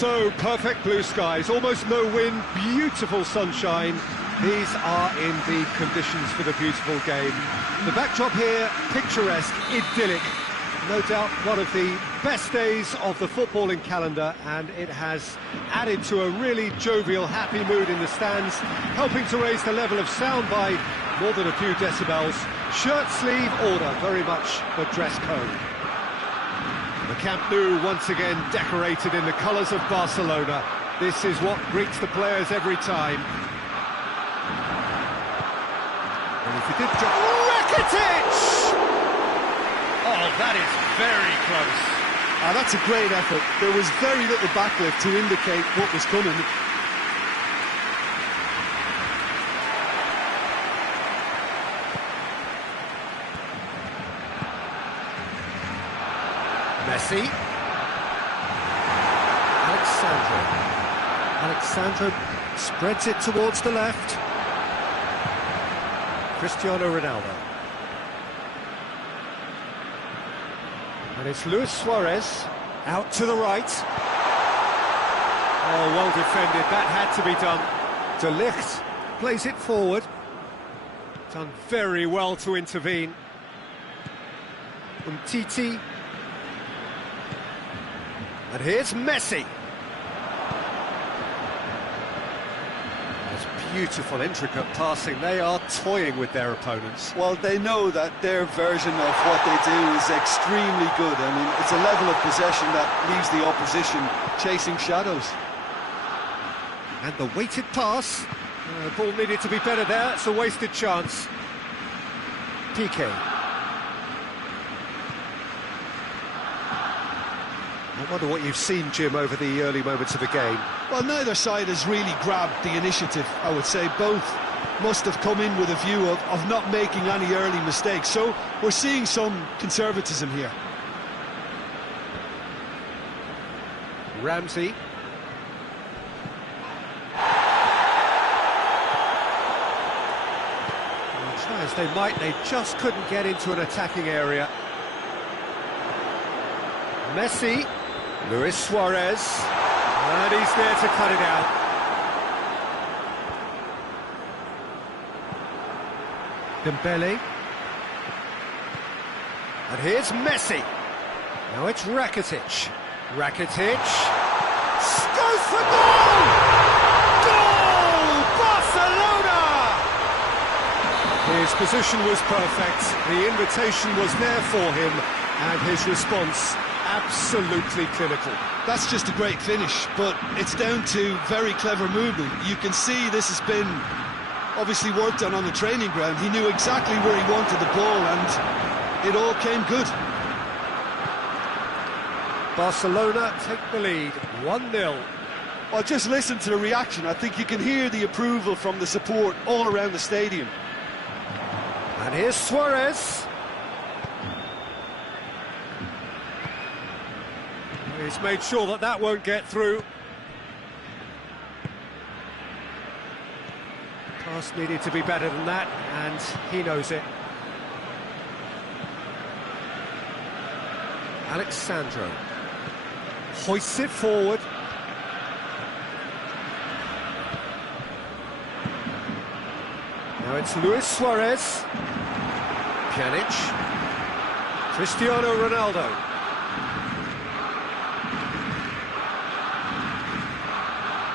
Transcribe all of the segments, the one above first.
So, perfect blue skies, almost no wind, beautiful sunshine. These are in the conditions for the beautiful game. The backdrop here, picturesque, idyllic. No doubt one of the best days of the footballing calendar, and it has added to a really jovial, happy mood in the stands, helping to raise the level of sound by more than a few decibels. Shirt sleeve order, very much the dress code. The Camp Nou once again decorated in the colours of Barcelona. This is what greets the players every time. And if you did Rakitic! Oh, that is very close. That's a great effort. There was very little backlift to indicate what was coming. Messi. Alexandro spreads it towards the left. Cristiano Ronaldo. And it's Luis Suarez out to the right. Oh, well defended. That had to be done. De Ligt plays it forward. Done very well to intervene. Umtiti. And here's Messi. That's beautiful, intricate passing. They are toying with their opponents. Well, they know that their version of what they do is extremely good. I mean, it's a level of possession that leaves the opposition chasing shadows. And the weighted pass. The ball needed to be better there. It's a wasted chance. Piqué. I wonder what you've seen, Jim, over the early moments of the game. Well, neither side has really grabbed the initiative, I would say. Both must have come in with a view of not making any early mistakes. So we're seeing some conservatism here. Ramsey. Well, try as they might, they just couldn't get into an attacking area. Messi. Luis Suarez, and he's there to cut it out. Dembele. And here's Messi. Now it's Rakitic. Rakitic goes for goal! Goal! Barcelona! His position was perfect, the invitation was there for him, and his response absolutely clinical. That's just a great finish, but it's down to very clever movement. You can see this has been obviously worked on the training ground. He knew exactly where he wanted the ball, and it all came good. Barcelona take the lead, 1-0. Well, just listen to the reaction. I think you can hear the approval from the support all around the stadium. And here's Suarez. He's made sure that that won't get through. Pass needed to be better than that, and he knows it. Alexandro hoists it forward. Now it's Luis Suarez. Pjanic. Cristiano Ronaldo.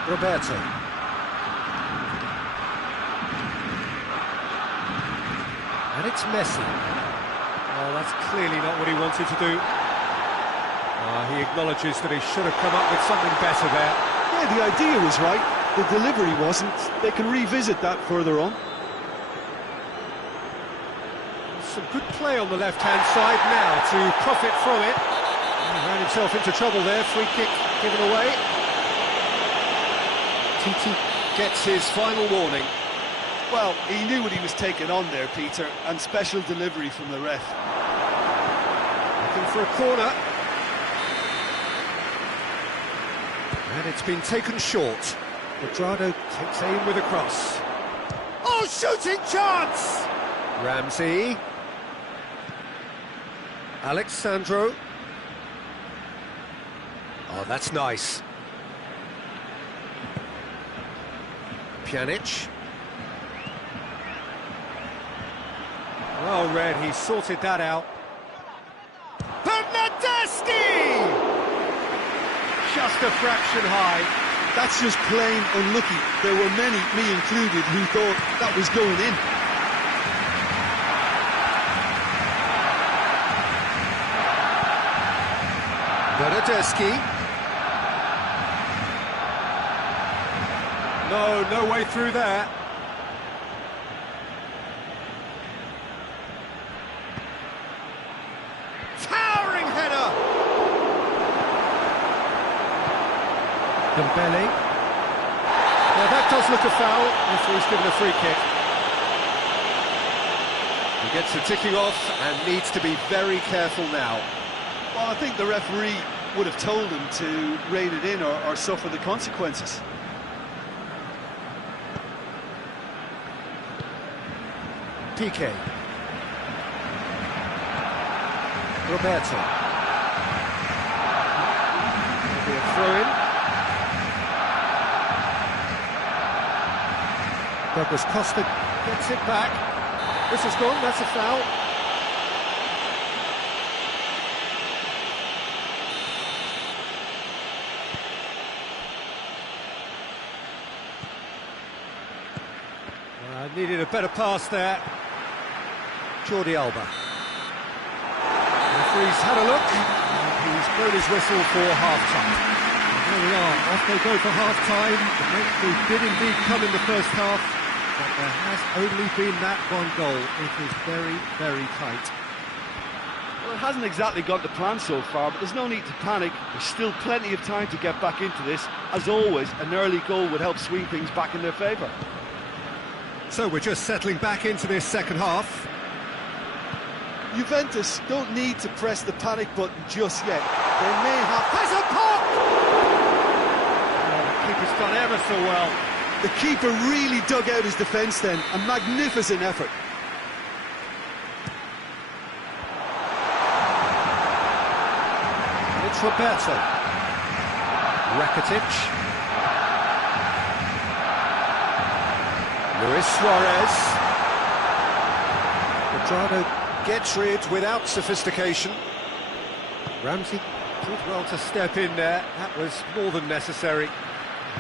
Roberto. And it's Messi. Oh, that's clearly not what he wanted to do. He acknowledges that he should have come up with something better there. Yeah, the idea was right. The delivery wasn't. They can revisit that further on. Some good play on the left-hand side now to profit from it. He ran himself into trouble there. Free kick given away. Titi gets his final warning. Well, he knew what he was taking on there, Peter, and special delivery from the ref. Looking for a corner. And it's been taken short. Quadrado takes aim with a cross. Oh, shooting chance! Ramsey. Alexandro. Oh, that's nice. Pjanic. Well read, he sorted that out. Bernardeschi! Just a fraction high. That's just plain unlucky. There were many, me included, who thought that was going in. Bernardeschi. No way through there. Towering header! Dembele. Now that does look a foul, referee's given a free kick. He gets the ticking off and needs to be very careful now. Well, I think the referee would have told him to rein it in or suffer the consequences. PK. Roberto. Maybe a throw-in. Douglas Costa gets it back. This is gone, that's a foul. Needed a better pass there. Jordi Alba. Referee's had a look, and he's blown his whistle for half-time. There we are, off they go for half-time. The breakthrough did indeed come in the first half, but there has only been that one goal. It is very, very tight. Well, it hasn't exactly got the plan so far, but there's no need to panic. There's still plenty of time to get back into this. As always, an early goal would help swing things back in their favour. So we're just settling back into this second half. Juventus don't need to press the panic button just yet. They may have... Has a pop! Oh, the keeper's done ever so well. The keeper really dug out his defence then. A magnificent effort. It's Roberto. Rakitic. Luis Suarez. Quadrado gets rid without sophistication. Ramsey did well to step in there. That was more than necessary.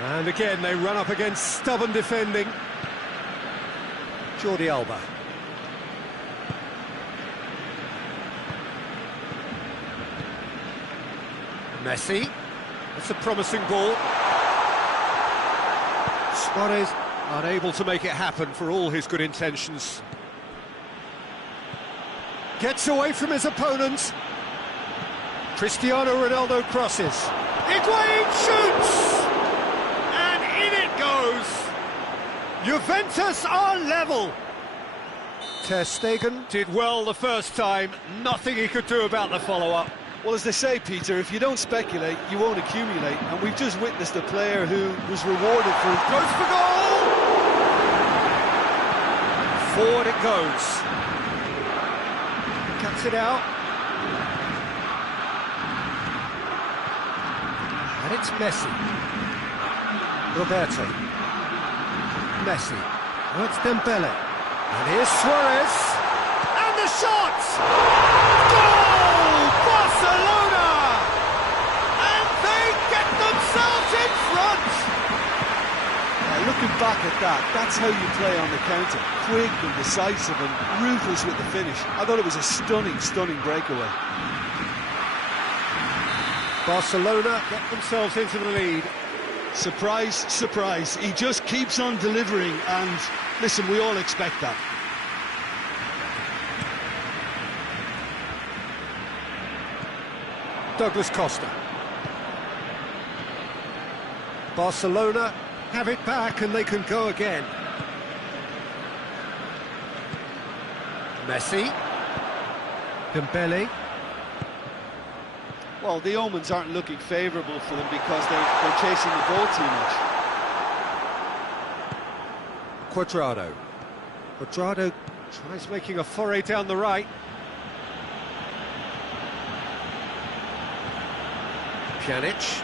And again, they run up against stubborn defending. Jordi Alba. Messi. That's a promising ball. Suarez unable to make it happen for all his good intentions. Gets away from his opponent. Cristiano Ronaldo crosses. Higuain shoots! And in it goes! Juventus are level! Ter Stegen did well the first time. Nothing he could do about the follow-up. Well, as they say, Peter, if you don't speculate, you won't accumulate. And we've just witnessed a player who was rewarded for his... Goes for goal! Forward it goes. Cuts it out. And it's Messi. Roberto. Messi. Oh, it's Dembele. And here's Suarez. And the shot! Goal! Barcelona! And they get themselves in front! Looking back at that, that's how you play on the counter. Quick and decisive and ruthless with the finish. I thought it was a stunning, stunning breakaway. Barcelona get themselves into the lead. Surprise, surprise. He just keeps on delivering, and listen, we all expect that. Douglas Costa. Barcelona have it back and they can go again. Messi. Dembele. Well, the omens aren't looking favourable for them because they're chasing the ball too much. Quadrado. Quadrado tries making a foray down the right. Pjanic.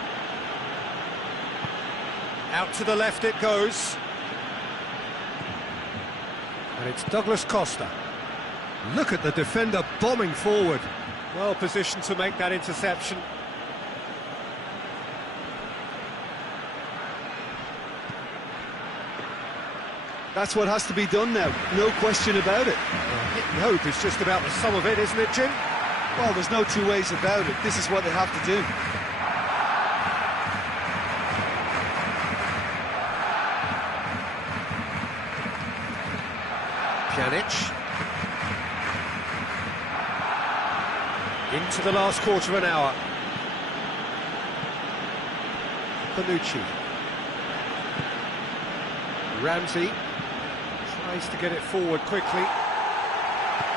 Out to the left it goes. And it's Douglas Costa. Look at the defender bombing forward. Well positioned to make that interception. That's what has to be done now, no question about it. Hit and hope is just about the sum of it, isn't it, Jim? Well, there's no two ways about it. This is what they have to do. Pjanic. Into the last quarter of an hour. Panucci. Ramsey tries to get it forward quickly.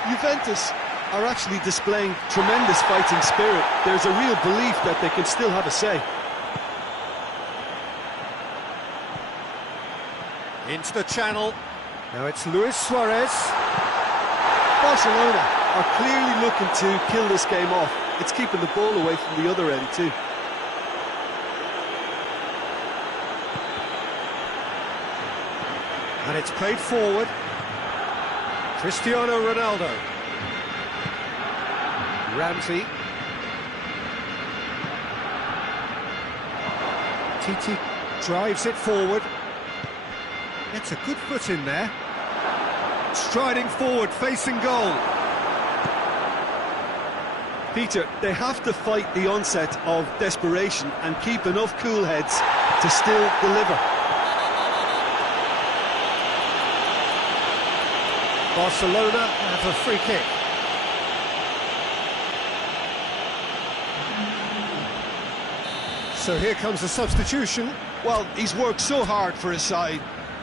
Juventus are actually displaying tremendous fighting spirit. There's a real belief that they can still have a say. Into the channel. Now it's Luis Suarez. Barcelona are clearly looking to kill this game off. It's keeping the ball away from the other end too. And it's played forward. Cristiano Ronaldo. Ramsey. Titi drives it forward. Gets a good foot in there. Striding forward, facing goal. Peter, they have to fight the onset of desperation and keep enough cool heads to still deliver. Barcelona have a free kick. So here comes a substitution. Well, he's worked so hard for his side,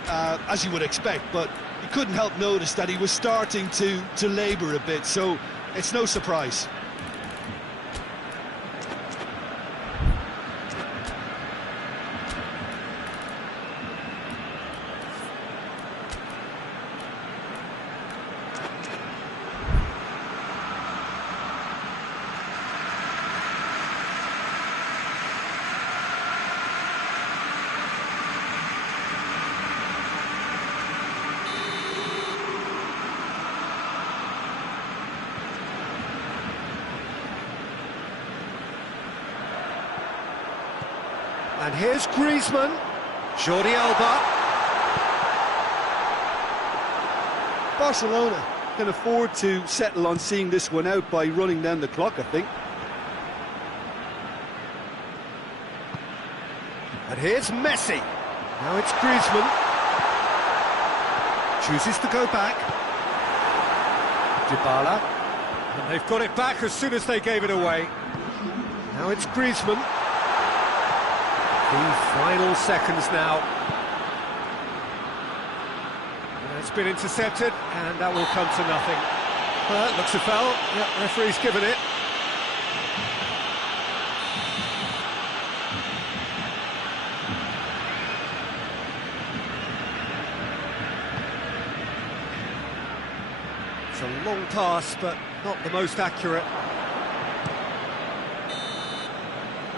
as you would expect, but you couldn't help notice that he was starting to labour a bit, so it's no surprise. And here's Griezmann. Jordi Alba. Barcelona can afford to settle on seeing this one out by running down the clock, I think. And here's Messi. Now it's Griezmann. Chooses to go back. Dybala. And they've got it back as soon as they gave it away. Now it's Griezmann. The final seconds now. And it's been intercepted, and that will come to nothing. Looks a foul. Yep, referee's given it. It's a long pass, but not the most accurate.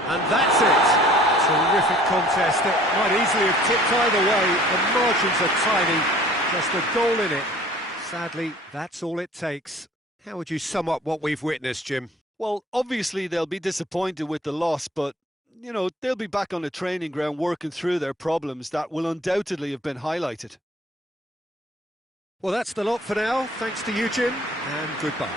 And that's it. Terrific contest. It might easily have tipped either way. The margins are tiny. Just a goal in it. Sadly, that's all it takes. How would you sum up what we've witnessed, Jim? Well, obviously they'll be disappointed with the loss, but, you know, they'll be back on the training ground working through their problems that will undoubtedly have been highlighted. Well, that's the lot for now. Thanks to you, Jim, and goodbye.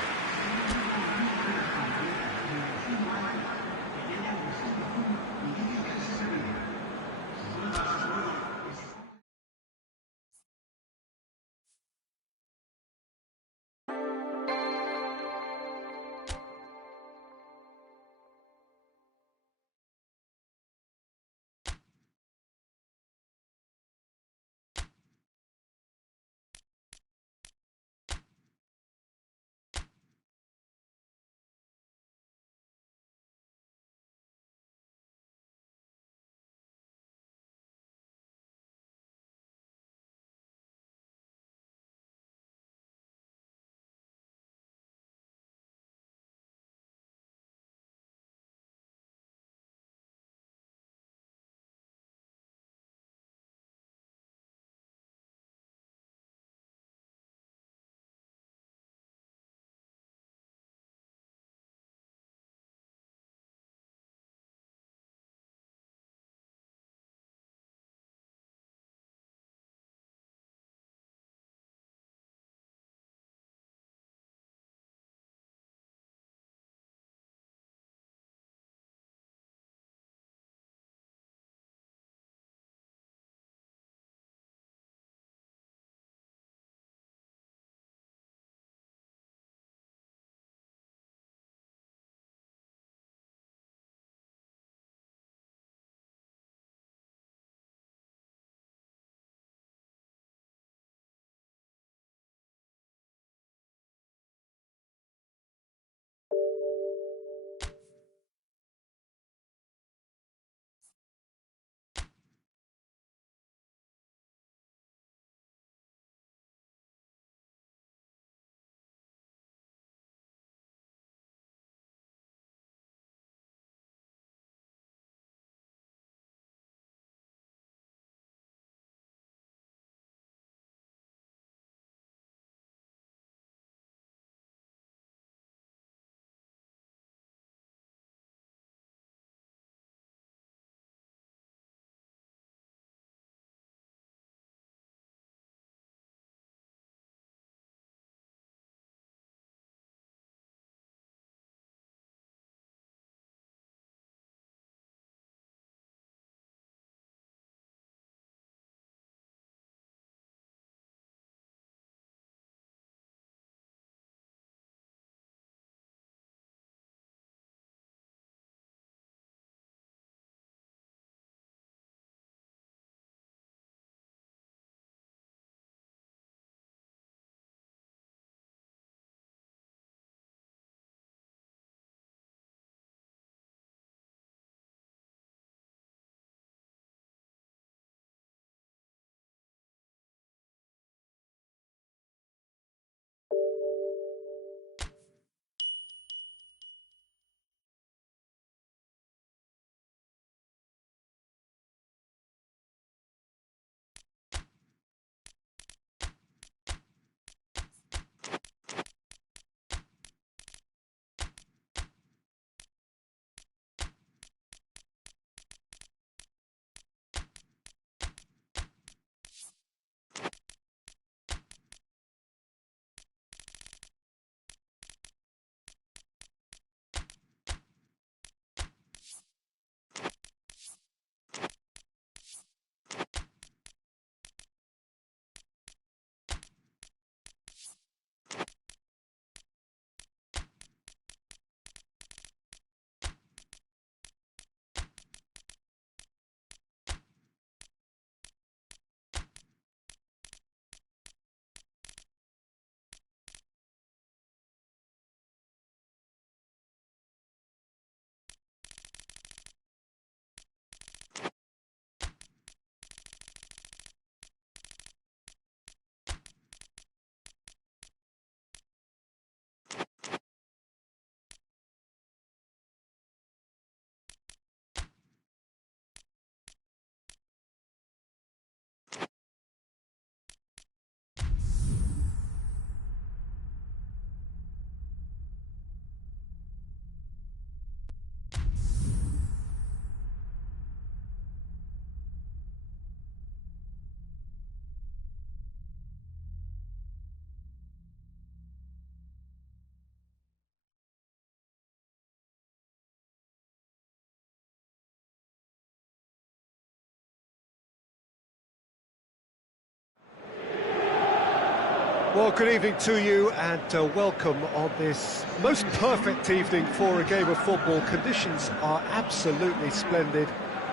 Well, good evening to you and welcome on this most perfect evening for a game of football. Conditions are absolutely splendid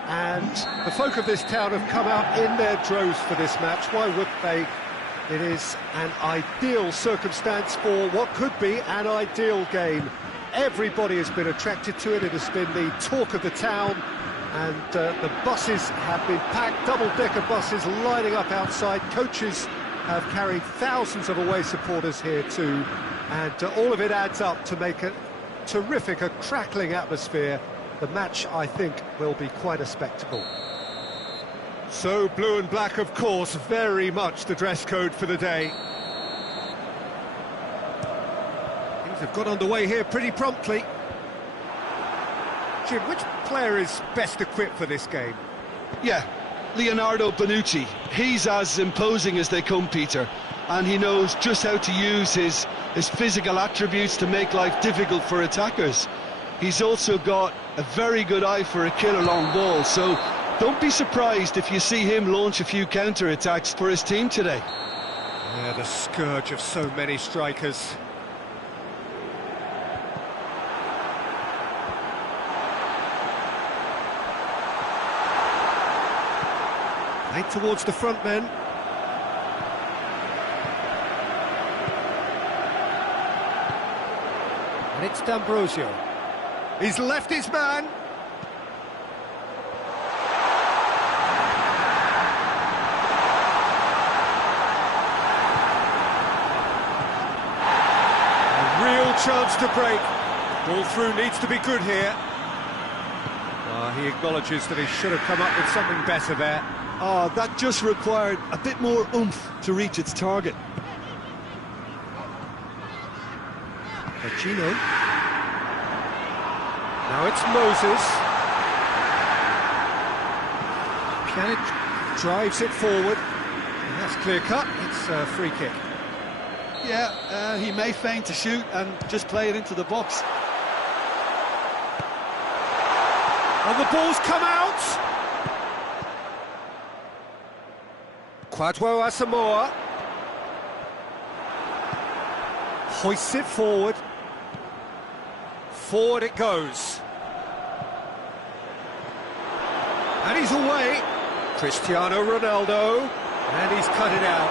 and the folk of this town have come out in their droves for this match. Why would they? It is an ideal circumstance for what could be an ideal game. Everybody has been attracted to it. It has been the talk of the town, and the buses have been packed, double-decker buses lining up outside. Coaches have carried thousands of away supporters here too, and all of it adds up to make a terrific, a crackling atmosphere. The match, I think, will be quite a spectacle. So blue and black, of course, very much the dress code for the day. Things have got underway here pretty promptly. Jim, which player is best equipped for this game? Yeah, Leonardo Bonucci. He's as imposing as they come, Peter, and he knows just how to use his physical attributes to make life difficult for attackers. He's also got a very good eye for a killer long ball, so don't be surprised if you see him launch a few counter-attacks for his team today. Yeah, the scourge of so many strikers. Played towards the front men. And it's D'Ambrosio. He's left his man. A real chance to break. Ball through needs to be good here. He acknowledges that he should have come up with something better there. Oh, that just required a bit more oomph to reach its target. Pacino. Now it's Moses. Pjanic drives it forward. And that's clear cut. It's a free kick. Yeah, he may feign to shoot and just play it into the box. And the ball's come out. Kwadwo Asamoah hoists it forward. Forward it goes. And he's away. Cristiano Ronaldo. And he's cut it out.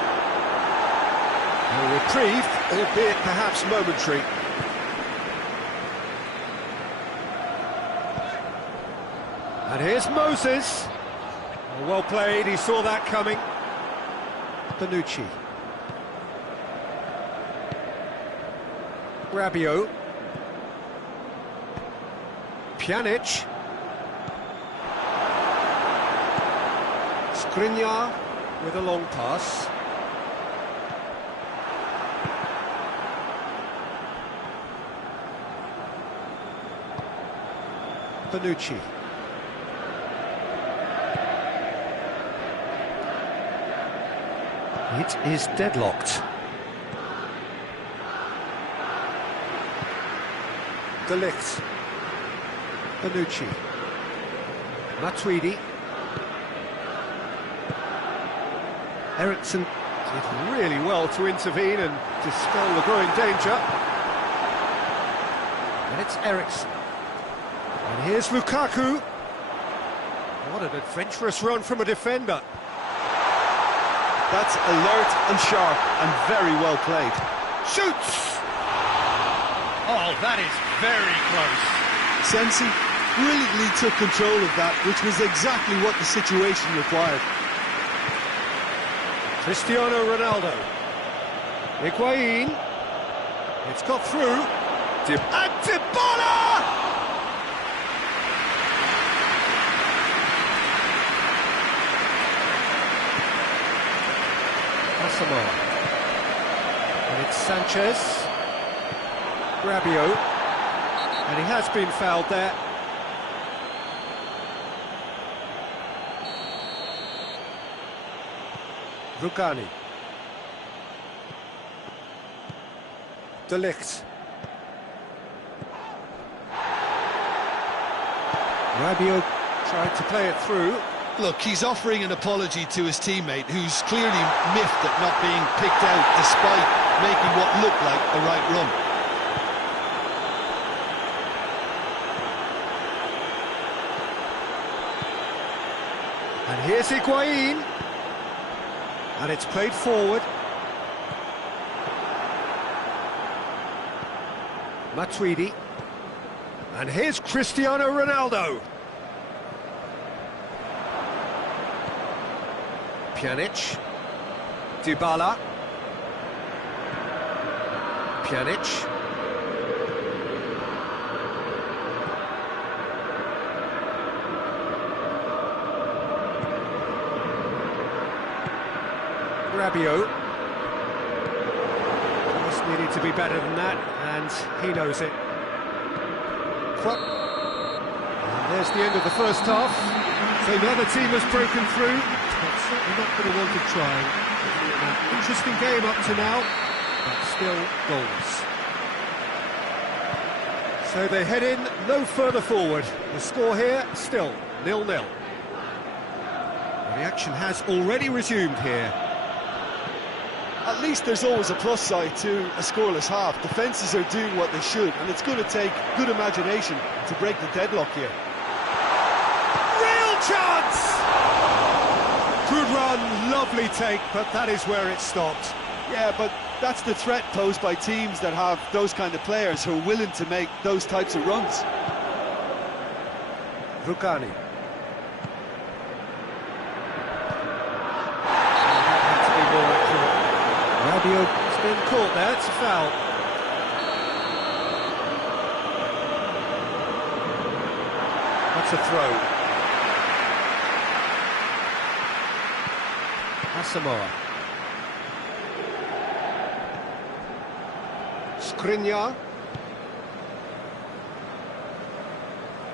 A reprieve, albeit perhaps momentary. And here's Moses. Well played, he saw that coming. Bonucci. Rabiot. Pjanic. Skriniar with a long pass. Bonucci. It is deadlocked. De Ligt. Bonucci. Matuidi. Eriksson did really well to intervene and dispel the growing danger. And it's Eriksson. And here's Lukaku. What an adventurous run from a defender. That's alert and sharp and very well played. Shoots! Oh, that is very close. Sensi brilliantly took control of that, which was exactly what the situation required. Cristiano Ronaldo. Higuain. It's got through. And Dybala! Asamoah. And it's Sanchez. Rabiot. And he has been fouled there. Rugani. De Ligt. Rabiot tried to play it through. Look, he's offering an apology to his teammate, who's clearly miffed at not being picked out despite making what looked like a right run. And here's Higuain. And it's played forward. Matuidi. And here's Cristiano Ronaldo. Pjanic. Dybala. Pjanic. Rabiot. Just needed to be better than that, and he knows it. And there's the end of the first half. So the other team has broken through, but certainly not going to want to try. Interesting game up to now, but still goals. So they head in no further forward. The score here still 0-0. The action has already resumed here. At least there's always a plus side to a scoreless half. Defences are doing what they should, and it's going to take good imagination to break the deadlock here. Real chance! Good run, lovely take, but that is where it stopped. Yeah, but that's the threat posed by teams that have those kind of players who are willing to make those types of runs. Rukani. Rabiot's been caught there, it's a foul. That's a throw. Asamoah. Skriniar.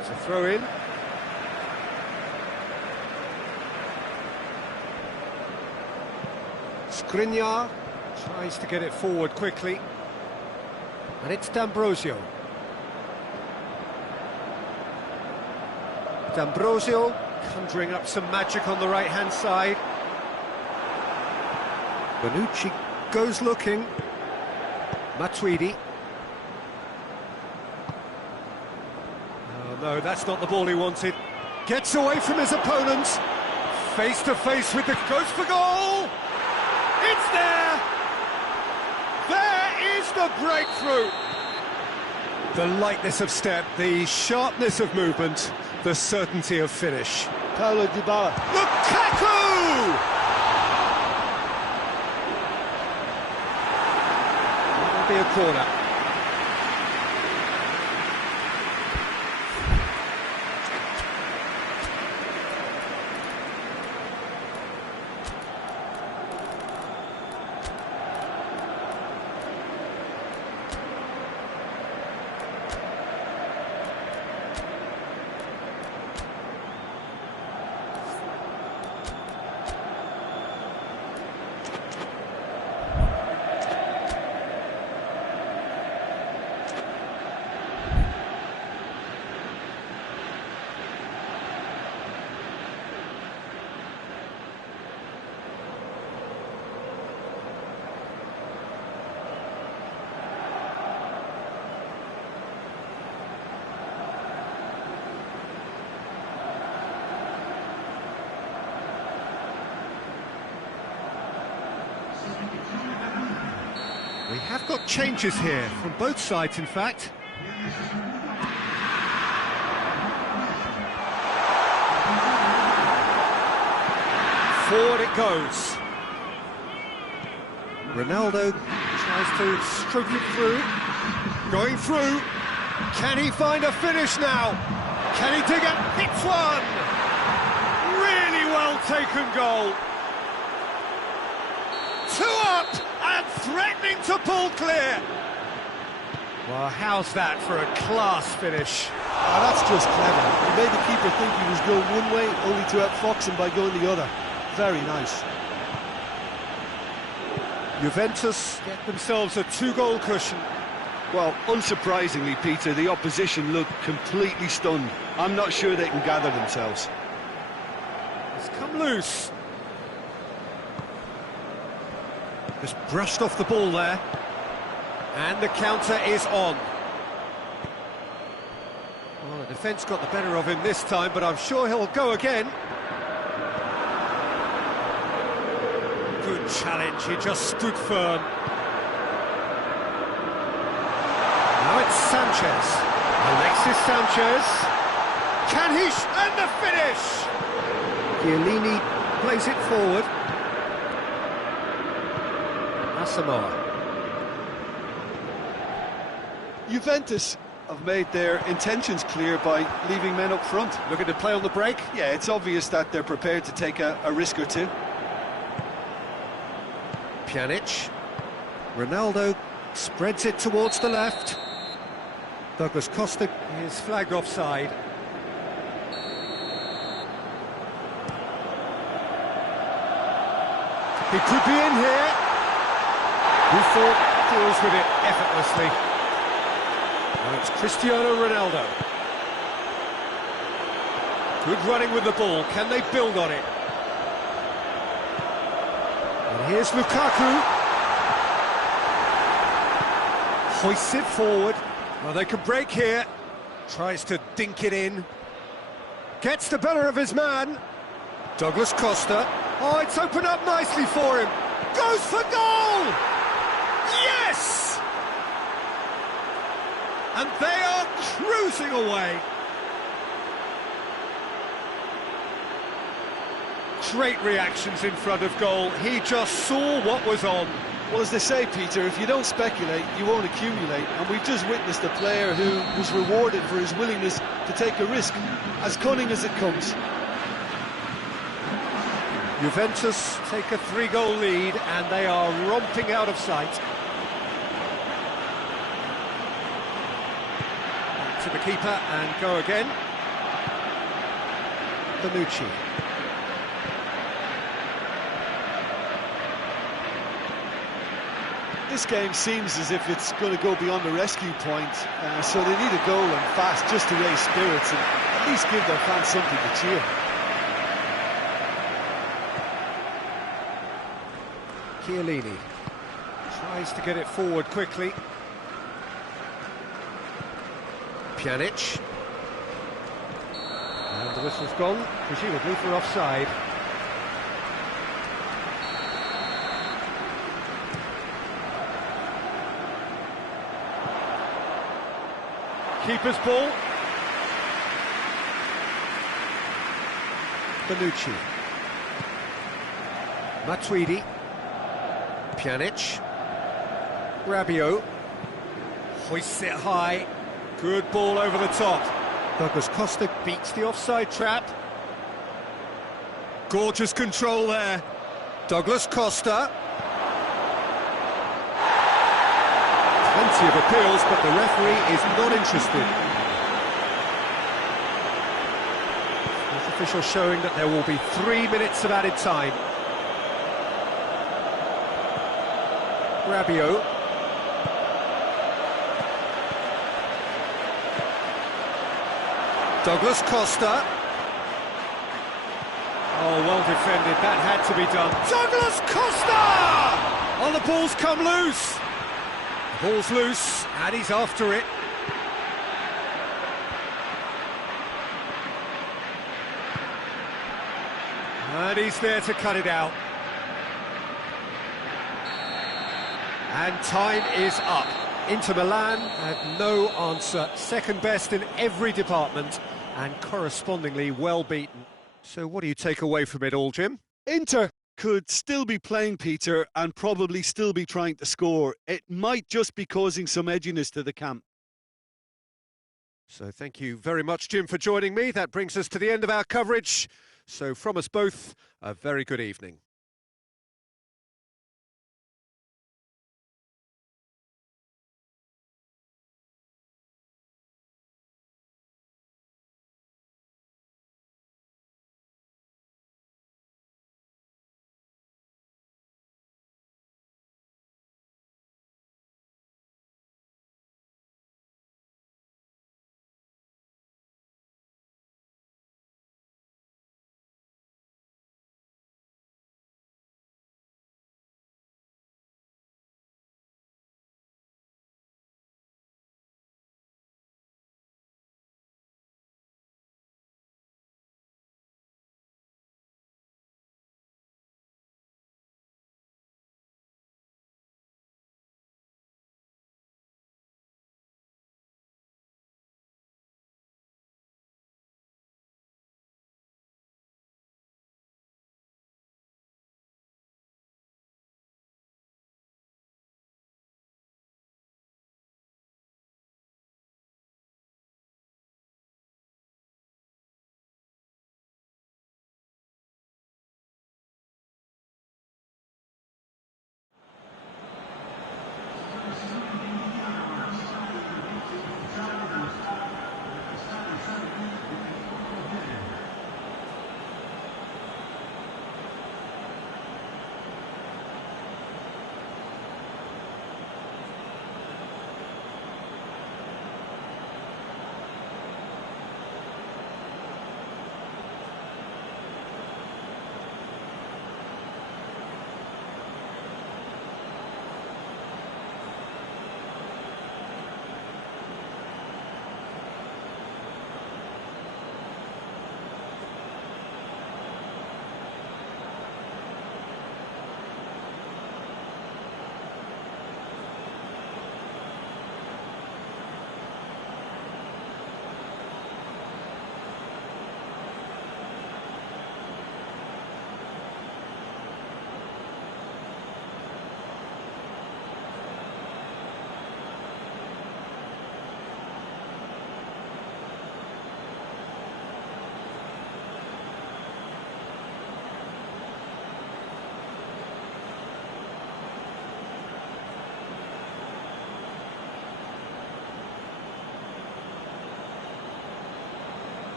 It's a throw in. Skriniar tries to get it forward quickly, and it's D'Ambrosio. D'Ambrosio conjuring up some magic on the right-hand side. Bonucci goes looking. Matuidi. Oh no, that's not the ball he wanted. Gets away from his opponents. Face to face with the... Goes for goal! It's there! There is the breakthrough! The lightness of step, the sharpness of movement, the certainty of finish. Paulo Dybala. Lukaku! That'll be a corner. We have got changes here, from both sides in fact. Forward it goes. Ronaldo tries to stroke it through. Going through. Can he find a finish now? Can he dig it? Hits one! Really well taken goal. 2 up! And threatening to pull clear. Well, how's that for a class finish? Oh, that's just clever. He made the keeper think he was going one way, only to outfox him by going the other. Very nice. Juventus get themselves a 2-goal cushion. Well, unsurprisingly, Peter, the opposition look completely stunned. I'm not sure they can gather themselves. It's come loose. Just brushed off the ball there. And the counter is on. Well, the defence got the better of him this time, but I'm sure he'll go again. Good challenge, he just stood firm. Now it's Sanchez. Alexis Sanchez. Can he? And the finish! Chiellini plays it forward. Asamoah. Juventus have made their intentions clear by leaving men up front. Looking to play on the break. Yeah, it's obvious that they're prepared to take a risk or two. Pjanic. Ronaldo spreads it towards the left. Douglas Costa is flagged offside. He could be in here. Buffon deals with it effortlessly. Now it's Cristiano Ronaldo. Good running with the ball. Can they build on it? And here's Lukaku. Hoists it forward. Well, they can break here. Tries to dink it in. Gets the better of his man. Douglas Costa. Oh, it's opened up nicely for him. Goes for goal! Yes! And they are cruising away. Great reactions in front of goal. He just saw what was on. Well, as they say, Peter, if you don't speculate, you won't accumulate. And we've just witnessed a player who was rewarded for his willingness to take a risk, as cunning as it comes. Juventus take a 3-goal lead and they are romping out of sight. To the keeper and go again. Bonucci. This game seems as if it's going to go beyond the rescue point, so they need a goal and fast just to raise spirits and at least give their fans something to cheer. Chiellini tries to get it forward quickly. Pjanic. And the whistle's gone, presumably for offside. Keeper's ball. Bonucci. Matuidi. Pjanic. Rabiot. Hoists it high. Good ball over the top. Douglas Costa beats the offside trap. Gorgeous control there. Douglas Costa. Plenty of appeals, but the referee is not interested. This official showing that there will be 3 minutes of added time. Rabiot. Douglas Costa. Oh, well defended, that had to be done. Douglas Costa! Oh, the ball's come loose. Ball's loose, and he's after it. And he's there to cut it out. And time is up. Inter Milan had no answer. Second best in every department, and correspondingly well beaten. So what do you take away from it all, Jim? Inter could still be playing, Peter, and probably still be trying to score. It might just be causing some edginess to the camp. So thank you very much, Jim, for joining me. That brings us to the end of our coverage. So from us both, a very good evening.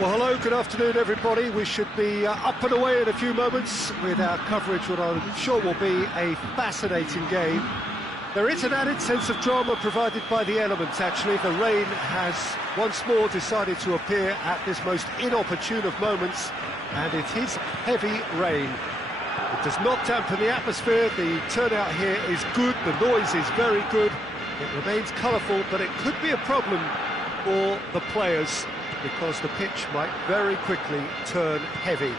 Well, hello, good afternoon, everybody. We should be up and away in a few moments with our coverage, what I'm sure will be a fascinating game. There is an added sense of drama provided by the elements, actually. The rain has once more decided to appear at this most inopportune of moments, and it is heavy rain. It does not dampen the atmosphere, the turnout here is good, the noise is very good, it remains colourful, but it could be a problem for the players, because the pitch might very quickly turn heavy.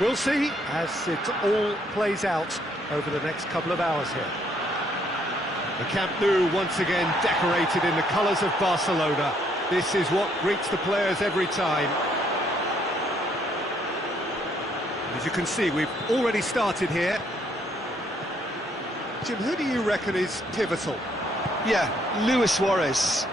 We'll see as it all plays out over the next couple of hours here. The Camp Nou once again decorated in the colours of Barcelona. This is what greets the players every time. As you can see, we've already started here. Jim, who do you reckon is pivotal? Yeah, Luis Suarez.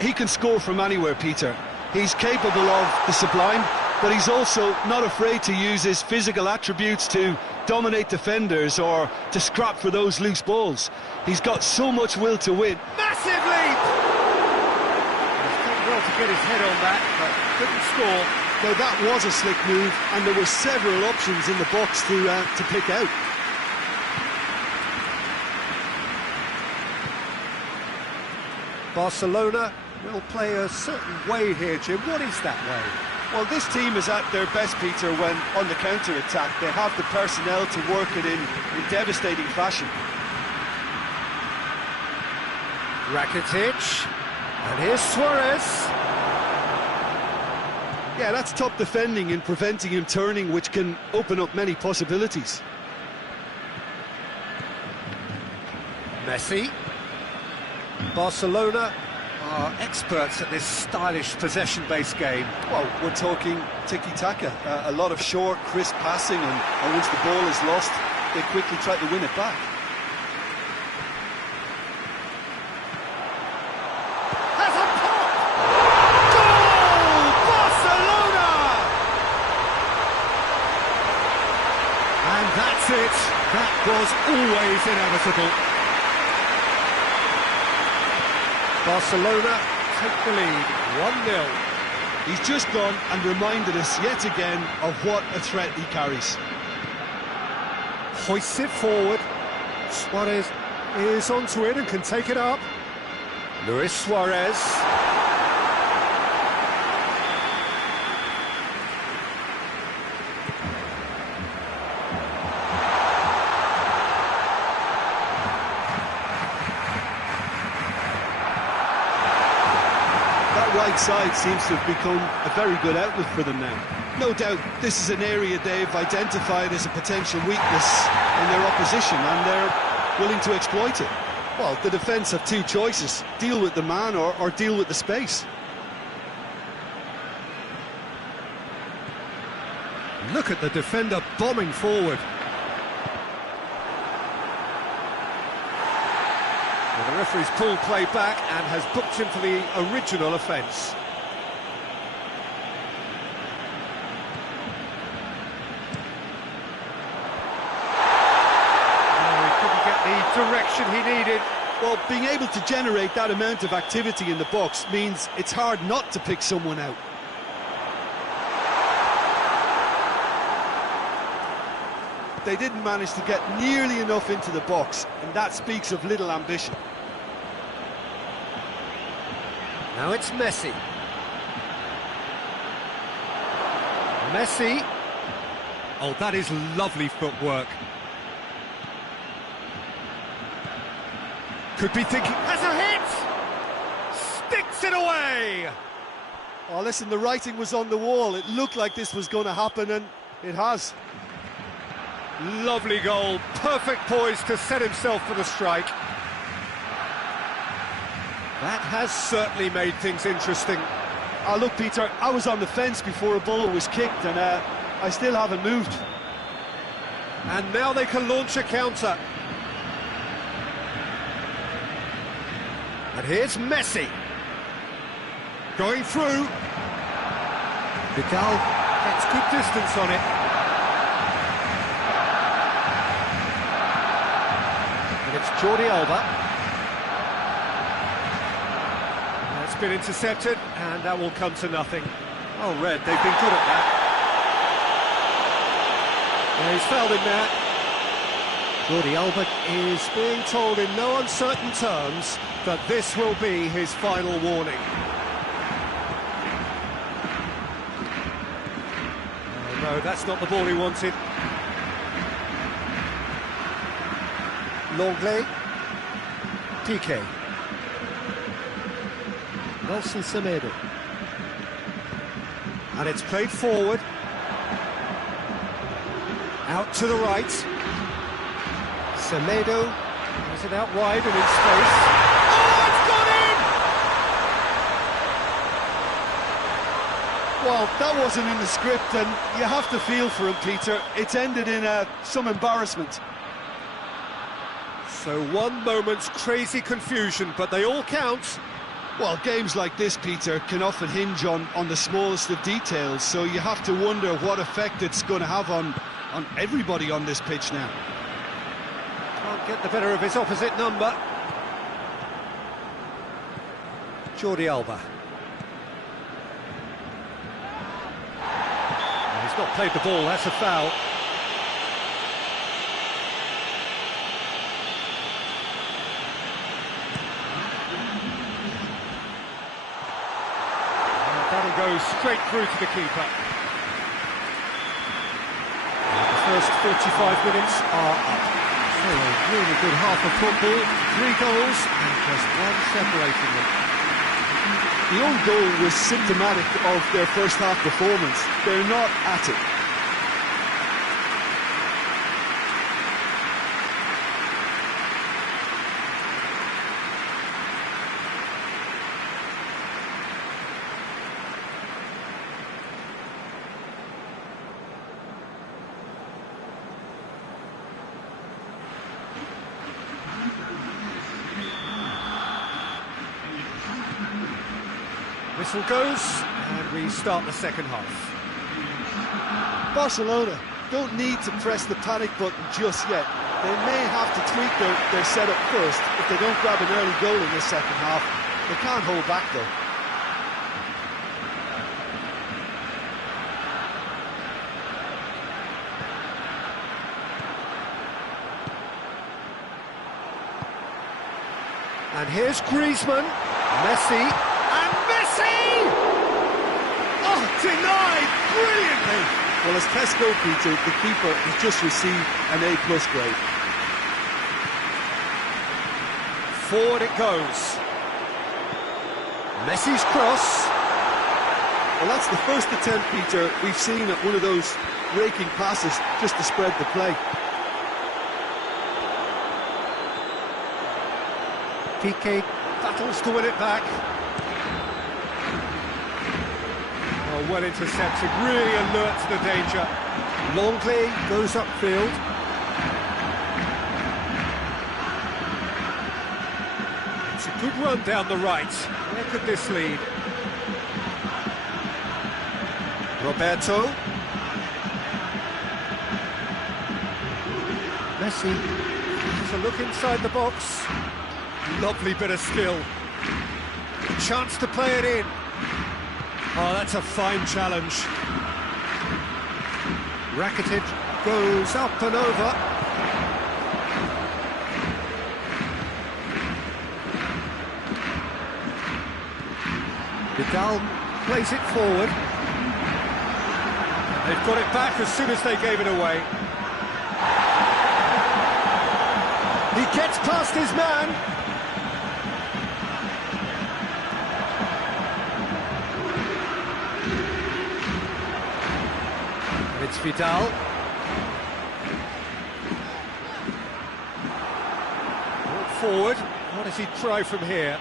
He can score from anywhere, Peter. He's capable of the sublime, but he's also not afraid to use his physical attributes to dominate defenders or to scrap for those loose balls. He's got so much will to win. Massive leap! He's done well to get his head on that, but couldn't score. Now that was a slick move, and there were several options in the box to pick out. Barcelona will play a certain way here, Jim. What is that way? Well, this team is at their best, Peter, when on the counter-attack. They have the personnel to work it in devastating fashion. Rakitic, and here's Suarez. Yeah, that's top defending and preventing him turning, which can open up many possibilities. Messi. Barcelona are experts at this stylish possession-based game. Well, we're talking tiki-taka, a lot of short, crisp passing, and once the ball is lost, they quickly try to win it back. Has a pop! Goal! Barcelona! And that's it. That was always inevitable. Barcelona take the lead, 1-0. He's just gone and reminded us yet again of what a threat he carries. Hoists it forward. Suarez is onto it and can take it up. Luis Suarez. Right side seems to have become a very good outlet for them now. No doubt this is an area they've identified as a potential weakness in their opposition, and they're willing to exploit it. Well, the defence have two choices: deal with the man or deal with the space. Look at the defender bombing forward. Well, the referee's pulled play back and has booked him for the original offence. Oh, he couldn't get the direction he needed. Well, being able to generate that amount of activity in the box means it's hard not to pick someone out. They didn't manage to get nearly enough into the box, and that speaks of little ambition. Now it's Messi. Messi. Oh, that is lovely footwork. Could be thinking, has a hit! Sticks it away! Oh, listen, the writing was on the wall. It looked like this was going to happen, and it has. Lovely goal, perfect poise to set himself for the strike. That has certainly made things interesting. Oh, look, Peter, I was on the fence before a ball was kicked, and I still haven't moved. And now they can launch a counter. And here's Messi. Going through. Vidal gets good distance on it. And it's Jordi Alba. It's been intercepted, and that will come to nothing. Oh, Red, they've been good at that. Yeah, he's fouled him there. Jordi Alba is being told in no uncertain terms that this will be his final warning. Oh, no, that's not the ball he wanted. Longley. TK. Nelson Semedo. And it's played forward. Out to the right. Semedo. Is it out wide and in space? Oh, it's gone in! Well, that wasn't in the script, and you have to feel for him, Peter. It's ended in some embarrassment. So one moment's crazy confusion, but they all count. Well, games like this, Peter, can often hinge on the smallest of details, so you have to wonder what effect it's going to have on everybody on this pitch now. Can't get the better of his opposite number. Jordi Alba. Well, he's not played the ball, that's a foul. That'll go straight through to the keeper. The first 45 minutes are up. So a really good half of football, 3 goals and just one separating them. The own goal was symptomatic of their first half performance. They're not at it. Whistle goes, and we start the second half. Barcelona don't need to press the panic button just yet. They may have to tweak their setup first if they don't grab an early goal in the second half. They can't hold back though. And here's Griezmann, Messi. And Messi! Oh, denied brilliantly! Well, as tests go, Peter, the keeper has just received an A+ grade. Forward it goes. Messi's cross. Well, that's the first attempt, Peter, we've seen at one of those raking passes just to spread the play. PK battles to win it back. Oh, well intercepted, really alert to the danger. Longley goes upfield. It's a good run down the right. Where could this lead? Roberto. Messi has a look inside the box. Lovely bit of skill. Chance to play it in. Oh, that's a fine challenge. Rakitic goes up and over. Vidal plays it forward. They've got it back as soon as they gave it away. He gets past his man. It's Vidal. Forward. What does he try from here?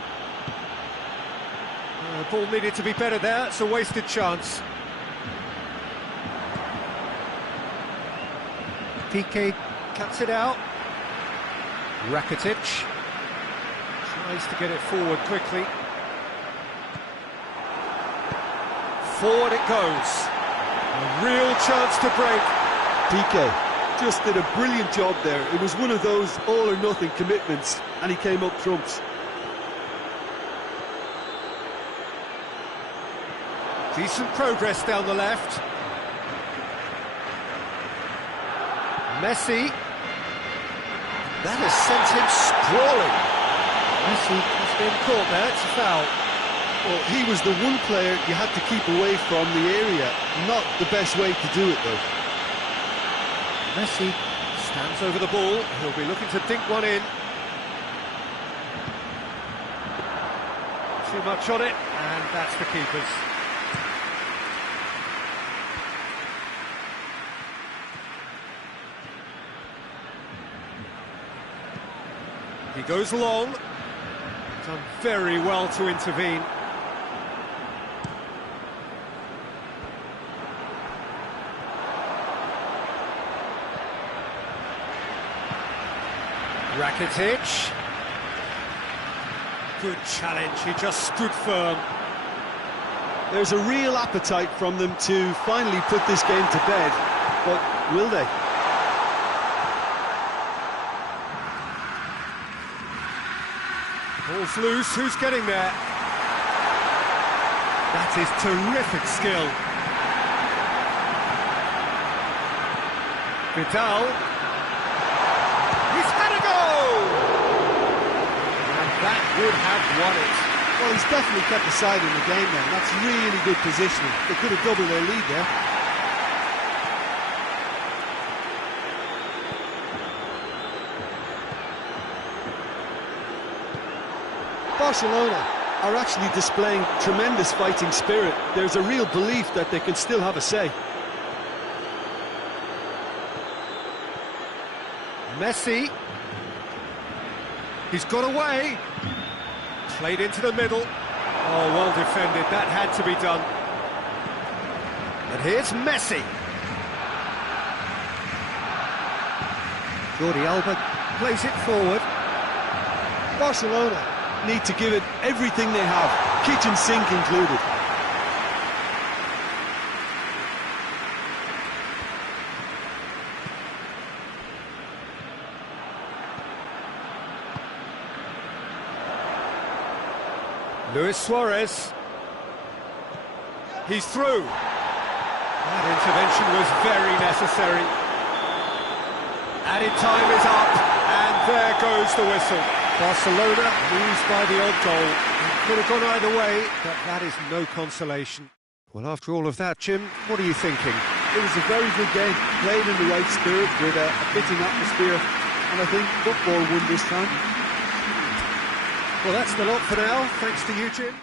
The ball needed to be better there. It's a wasted chance. PK cuts it out. Rakitic tries to get it forward quickly. Forward it goes. A real chance to break. PK just did a brilliant job there. It was one of those all-or-nothing commitments, and he came up trumps. Decent progress down the left. Messi. That has sent him sprawling. Messi has been caught there, it's a foul. Well, he was the one player you had to keep away from the area. Not the best way to do it, though. Messi stands over the ball. He'll be looking to dink one in. Too much on it, and that's the keeper's. He goes long. Done very well to intervene. Rakitic. Good challenge, he just stood firm. There's a real appetite from them to finally put this game to bed, but will they? Ball's loose, who's getting there? That is terrific skill. Vidal. He's had a goal! And that would have won it. Well, he's definitely kept the side in the game then. That's really good positioning. They could have doubled their lead there. Barcelona are actually displaying tremendous fighting spirit. There's a real belief that they can still have a say. Messi. He's got away. Played into the middle. Oh, well defended. That had to be done. And here's Messi. Jordi Alba plays it forward. Barcelona need to give it everything they have, kitchen sink included. Luis Suarez. He's through. That intervention was very necessary. Added time is up, and there goes the whistle. Barcelona lose by the odd goal. It could have gone either way, but that is no consolation. Well, after all of that, Jim, what are you thinking? It was a very good game, played in the right spirit with a fitting atmosphere, and I think football won this time. Well, that's the lot for now. Thanks to you, Jim.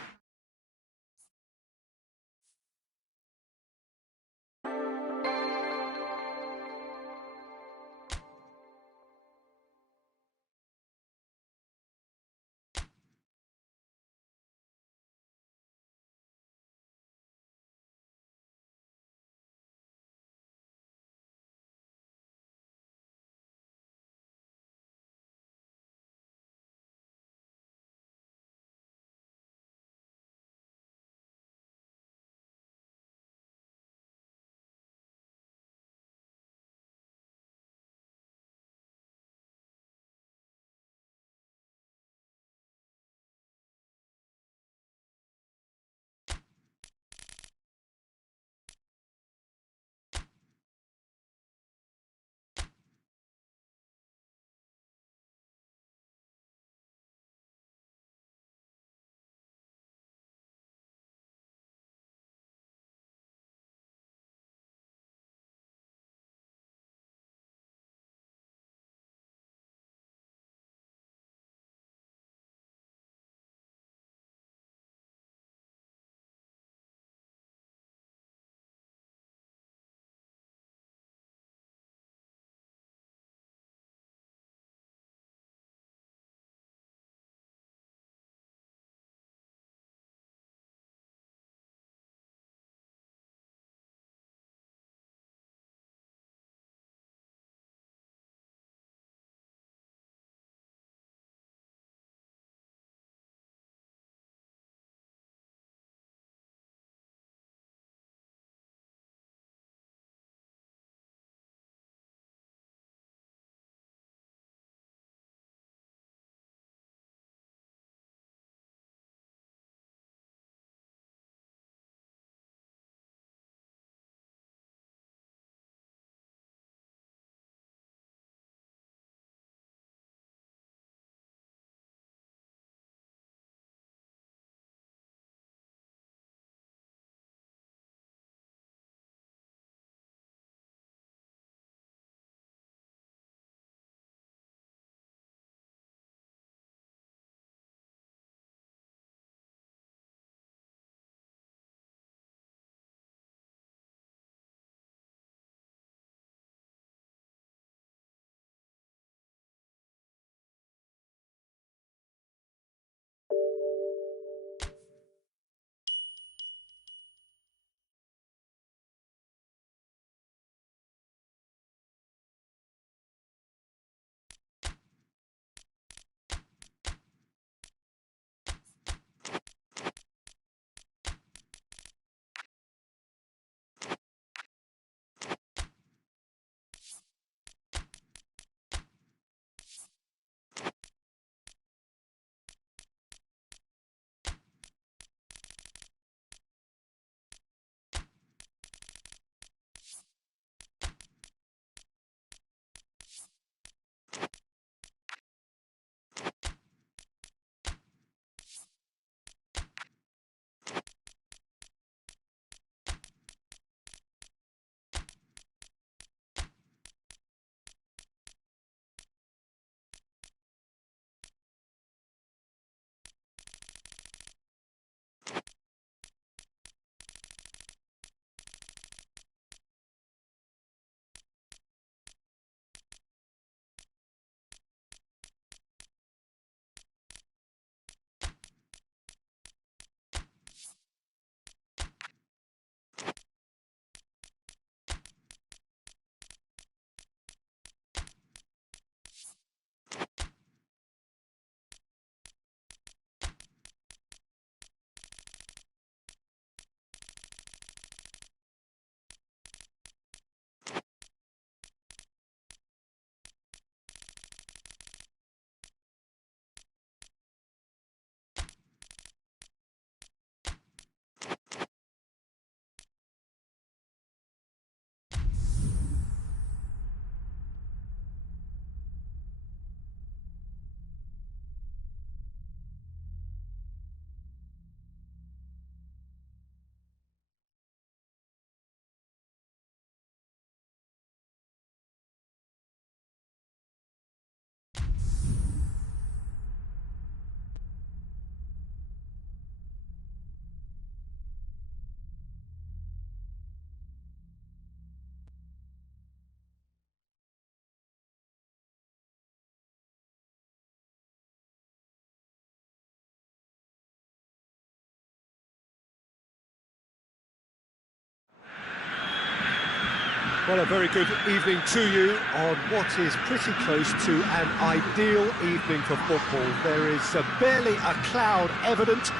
Well, a very good evening to you on what is pretty close to an ideal evening for football. There is barely a cloud evident.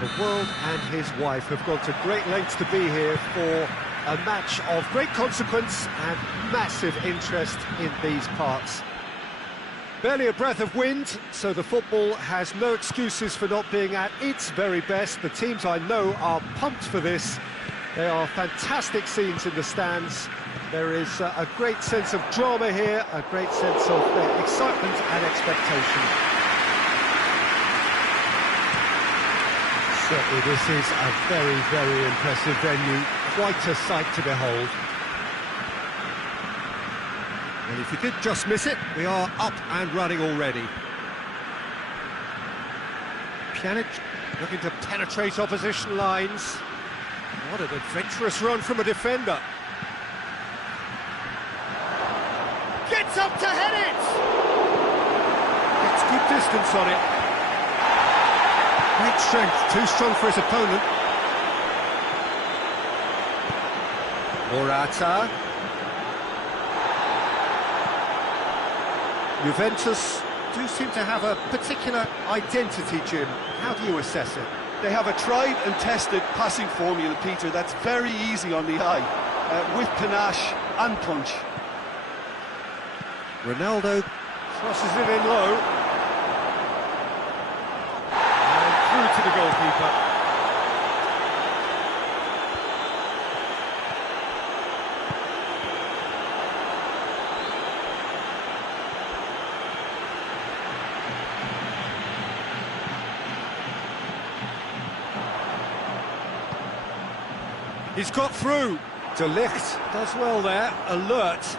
The world and his wife have gone to great lengths to be here for a match of great consequence and massive interest in these parts. Barely a breath of wind, so the football has no excuses for not being at its very best. The teams I know are pumped for this. They are fantastic scenes in the stands. There is a great sense of drama here, a great sense of excitement and expectation. Certainly this is a very, very impressive venue, quite a sight to behold. And if you did just miss it, we are up and running already. Pjanic looking to penetrate opposition lines. What an adventurous run from a defender. Gets up to head it! Gets good distance on it. Great strength, too strong for his opponent. Morata. Juventus do seem to have a particular identity, Jim. How do you assess it? They have a tried and tested passing formula, Peter, that's very easy on the eye, with panache and punch. Ronaldo crosses it in low. And through to the goalkeeper. He's got through. De Ligt does well there, alert.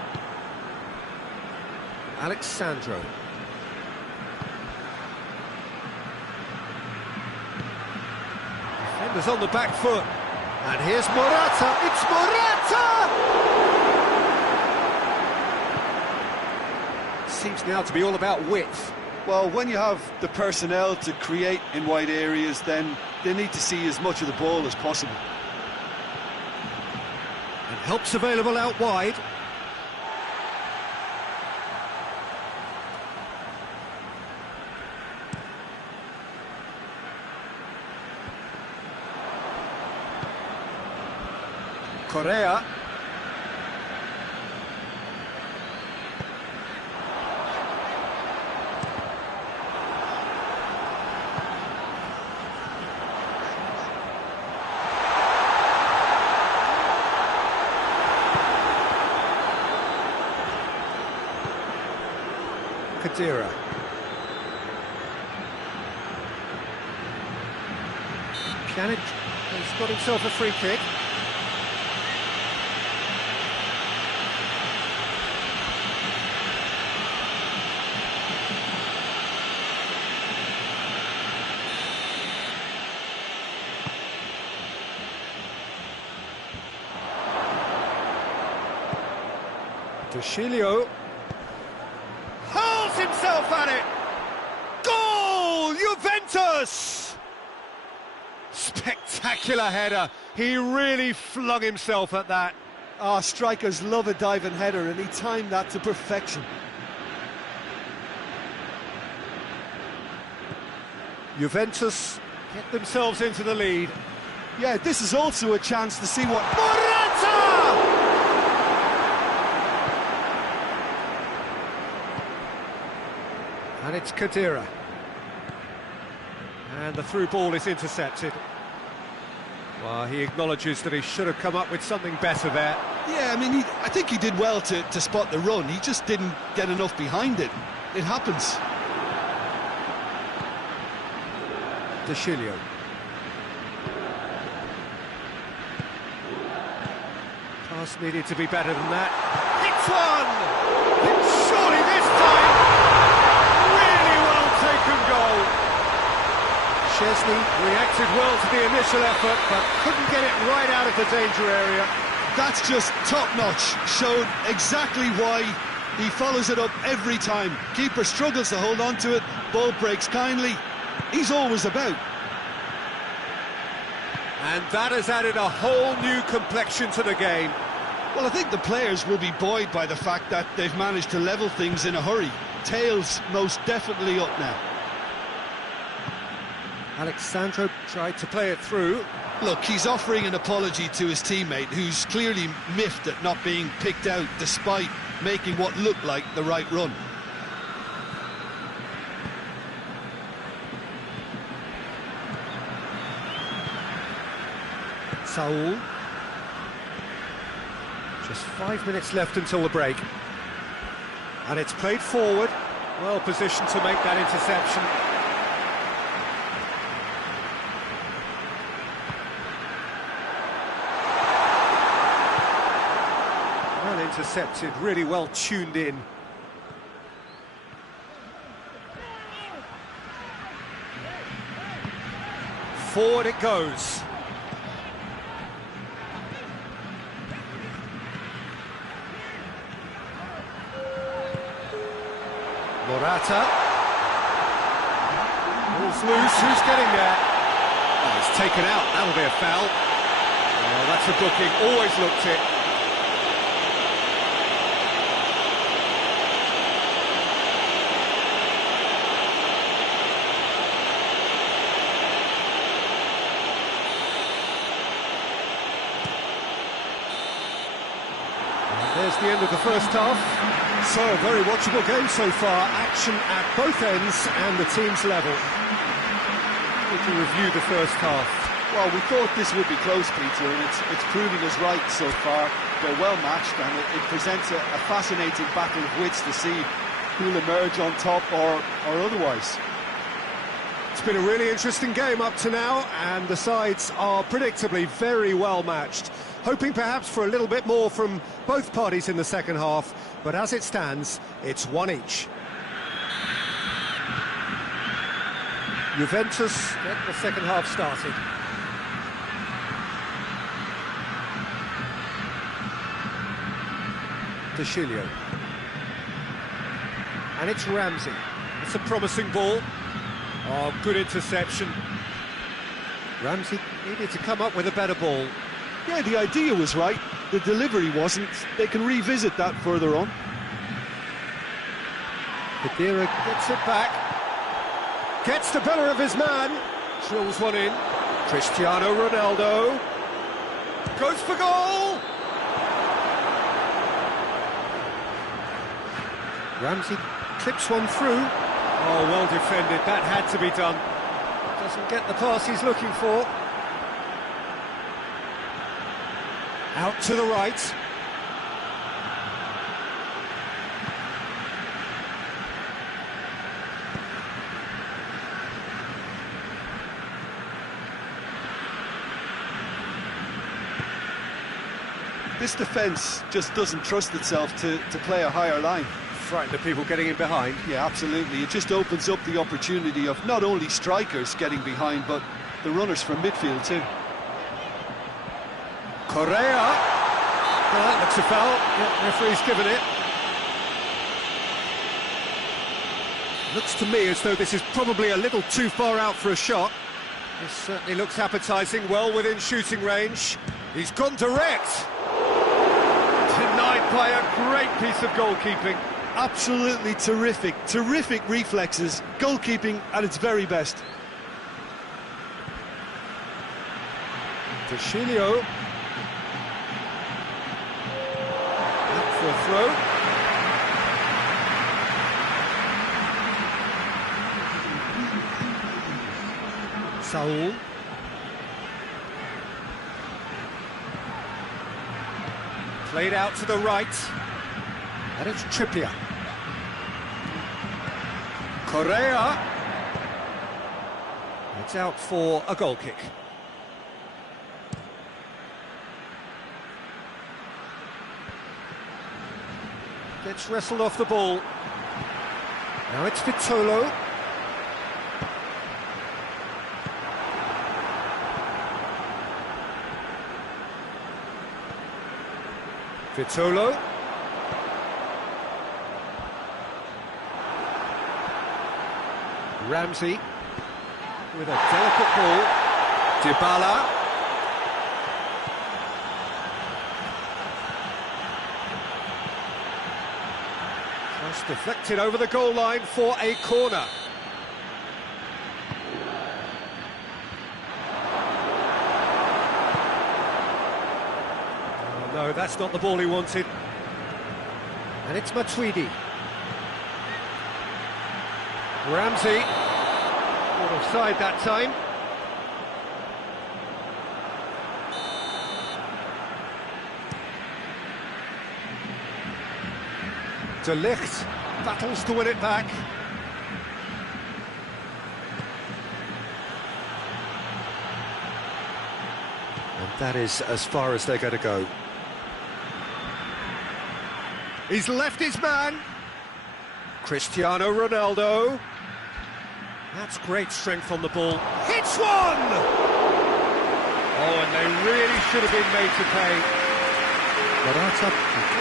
Alexandro. Defenders on the back foot. And here's Morata. It's Morata! Seems now to be all about width. Well, when you have the personnel to create in wide areas, then they need to see as much of the ball as possible. And help's available out wide. Correa. Kadira. Pjanic has got himself a free kick. Dushilio hurls himself at it. Goal! Juventus! Spectacular header. He really flung himself at that. Strikers love a diving header, and he timed that to perfection. Juventus get themselves into the lead. Yeah, this is also a chance to see what... Morata! And it's Kadira. And the through ball is intercepted. Well, he acknowledges that he should have come up with something better there. Yeah, I mean, I think he did well to spot the run. He just didn't get enough behind it. It happens. Dushilio. Pass needed to be better than that. Hits one! And surely this time, really well taken goal. Szczesny reacted well to the initial effort, but couldn't get it right out of the danger area. That's just top-notch. Showed exactly why he follows it up every time. Keeper struggles to hold on to it, ball breaks kindly. He's always about. And that has added a whole new complexion to the game. Well, I think the players will be buoyed by the fact that they've managed to level things in a hurry. Tails most definitely up now. Alexandro tried to play it through. Look, he's offering an apology to his teammate, who's clearly miffed at not being picked out despite making what looked like the right run. Saul. Just 5 minutes left until the break. And it's played forward. Well positioned to make that interception. Well intercepted, really well tuned in. Forward it goes. Morata. Ball's loose, who's getting there? Oh, it's taken out, that'll be a foul. Oh, that's a booking, always looked it. And there's the end of the first half. So, a very watchable game so far, action at both ends and the team's level. We can review the first half. Well, we thought this would be close, Peter, and it's proving us right so far. They're well matched, and it presents a fascinating battle of wits to see who'll emerge on top or otherwise. It's been a really interesting game up to now, and the sides are predictably very well matched. Hoping perhaps for a little bit more from both parties in the second half, but as it stands, it's one each. Juventus get the second half started. De Chilio. And it's Ramsey. It's a promising ball. Oh, good interception. Ramsey needed to come up with a better ball. Yeah, the idea was right, the delivery wasn't. They can revisit that further on. Khedira gets it back. Gets the better of his man. Drills one in. Cristiano Ronaldo. Goes for goal! Ramsey clips one through. Oh, well defended. That had to be done. Doesn't get the pass he's looking for. Out to the right. This defence just doesn't trust itself to play a higher line. Frightened of people getting in behind. Yeah, absolutely. It just opens up the opportunity of not only strikers getting behind, but the runners from midfield too. Correa. Well, that looks a foul. Yeah, referee's given it. Looks to me as though this is probably a little too far out for a shot. This certainly looks appetising, well within shooting range. He's gone direct. Denied by a great piece of goalkeeping. Absolutely terrific, terrific reflexes, goalkeeping at its very best. De Chilio. Up for a throw. Saul. Played out to the right. And it's Trippier. Correa. It's out for a goal kick. Gets wrestled off the ball. Now it's Vitolo. Vitolo. Ramsey with a delicate ball. Dybala. Just deflected over the goal line for a corner. Oh, no, that's not the ball he wanted. And it's Matuidi. Ramsey. Caught offside that time. De Ligt battles to win it back. And that is as far as they're going to go. He's left his man. Cristiano Ronaldo. That's great strength on the ball. Hits one! Oh, and they really should have been made to pay. Morata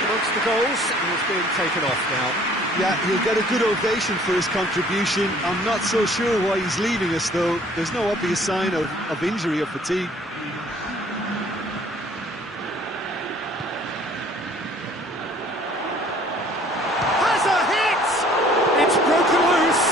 amongst the goals, he's being taken off now. Yeah, he'll get a good ovation for his contribution. I'm not so sure why he's leaving us, though. There's no obvious sign of injury or fatigue. Has a hit! It's broken loose.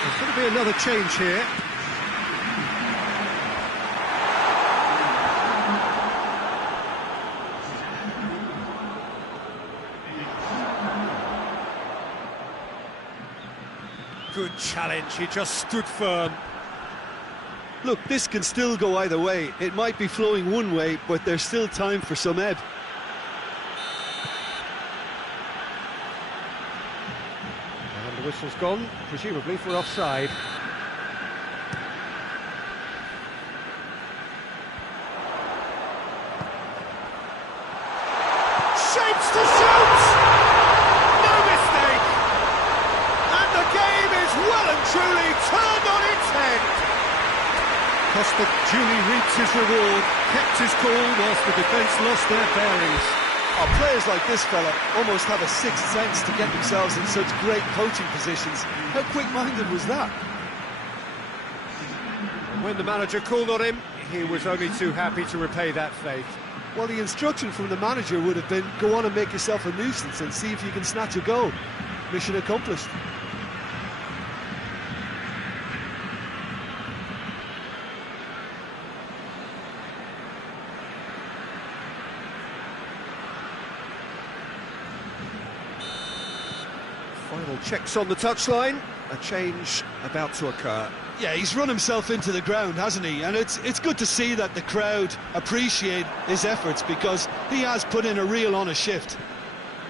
There's going to be another change here. Good challenge, he just stood firm. Look, this can still go either way. It might be flowing one way, but there's still time for some ebb. And the whistle's gone, presumably for offside. Shapes to shoot! No mistake! And the game is well and truly turned on its head. Costa duly reaps his reward, kept his cool whilst the defence lost their bearings. Oh, players like this fella almost have a sixth sense to get themselves in such great coaching positions. How quick-minded was that? And when the manager called on him, he was only too happy to repay that faith. Well, the instruction from the manager would have been, go on and make yourself a nuisance and see if you can snatch a goal. Mission accomplished. Final checks on the touchline, a change about to occur. Yeah, he's run himself into the ground, hasn't he? And it's good to see that the crowd appreciate his efforts, because he has put in a real honest shift.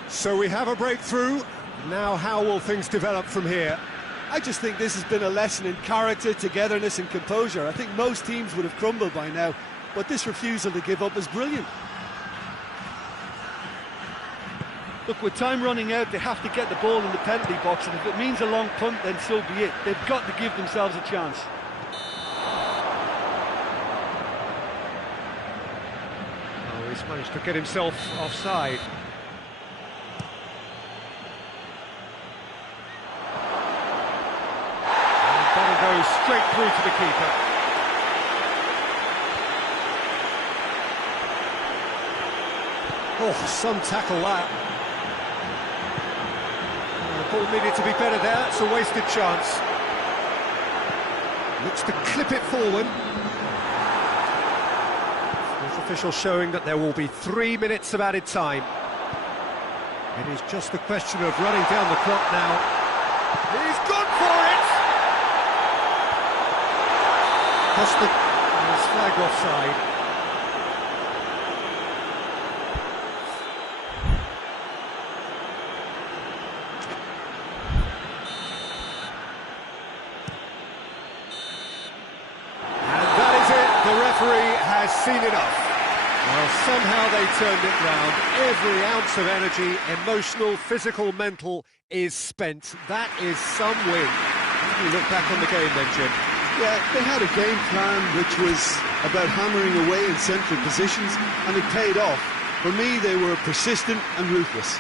So we have a breakthrough. Now how will things develop from here? I just think this has been a lesson in character, togetherness and composure. I think most teams would have crumbled by now, but this refusal to give up is brilliant. Look, with time running out, they have to get the ball in the penalty box, and if it means a long punt, then so be it. They've got to give themselves a chance. Oh, he's managed to get himself offside. And that'll go straight through to the keeper. Oh, some tackle that. The ball needed to be better there, it's a wasted chance. Looks to clip it forward. This official showing that there will be 3 minutes of added time. It is just a question of running down the clock now. He's gone for it! Costa is flagged offside. The referee has seen enough. Well, somehow they turned it round. Every ounce of energy, emotional, physical, mental, is spent. That is some win. How do you look back on the game then, Jim? Yeah, they had a game plan which was about hammering away in central positions, and it paid off. For me, they were persistent and ruthless.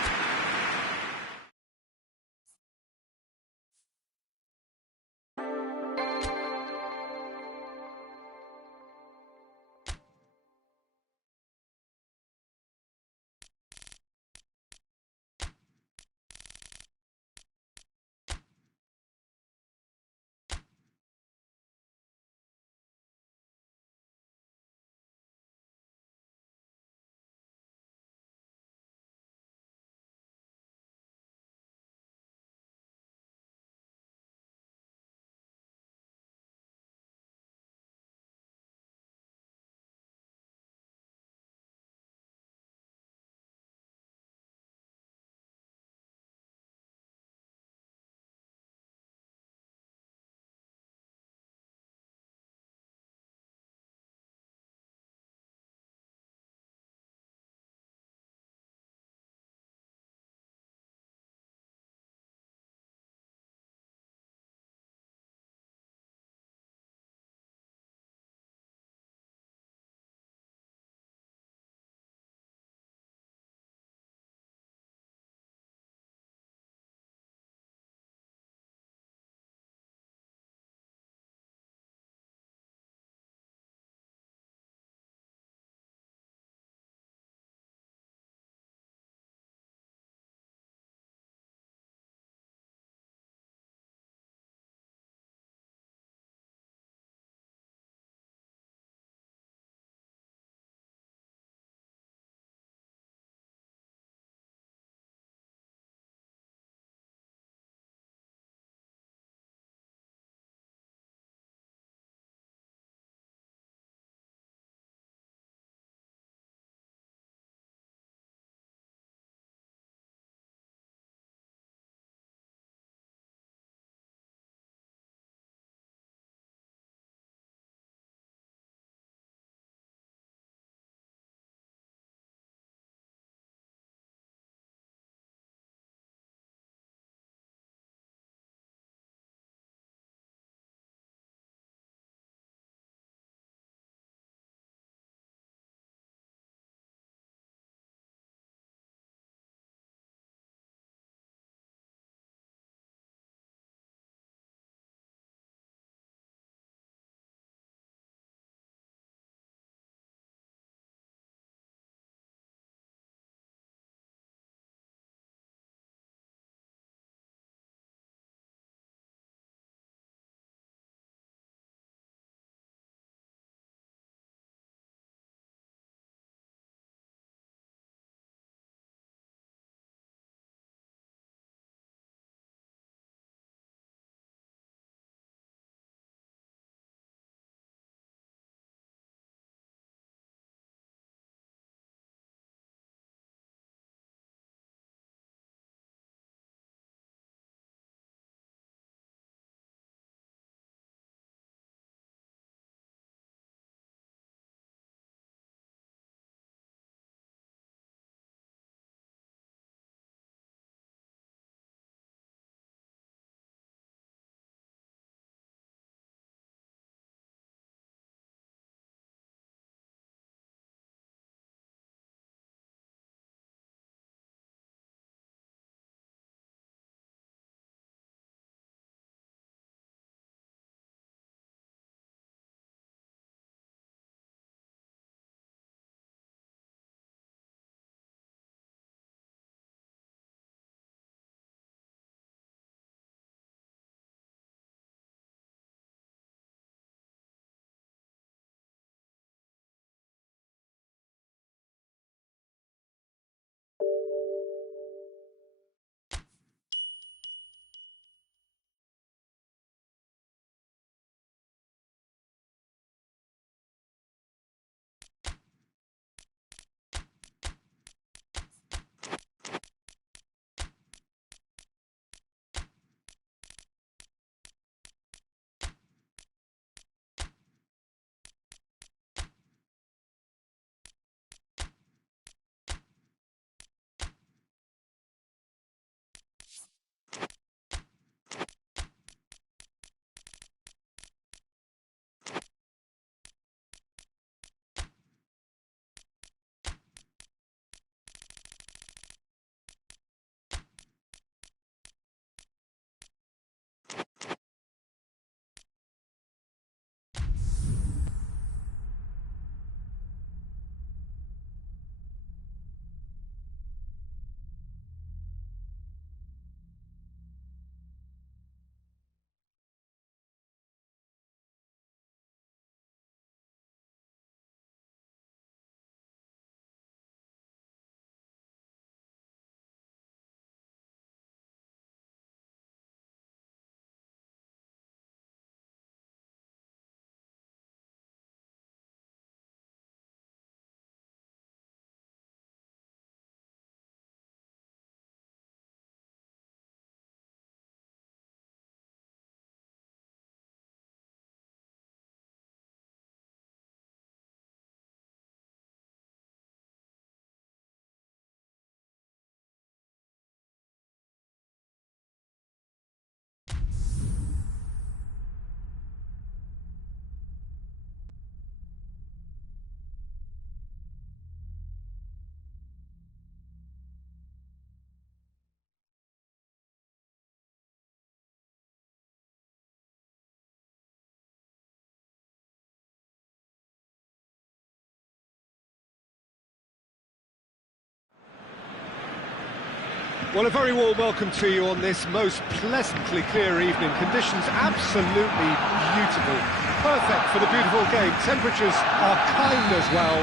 Well, a very warm welcome to you on this most pleasantly clear evening. Conditions absolutely beautiful. Perfect for the beautiful game. Temperatures are kind as well.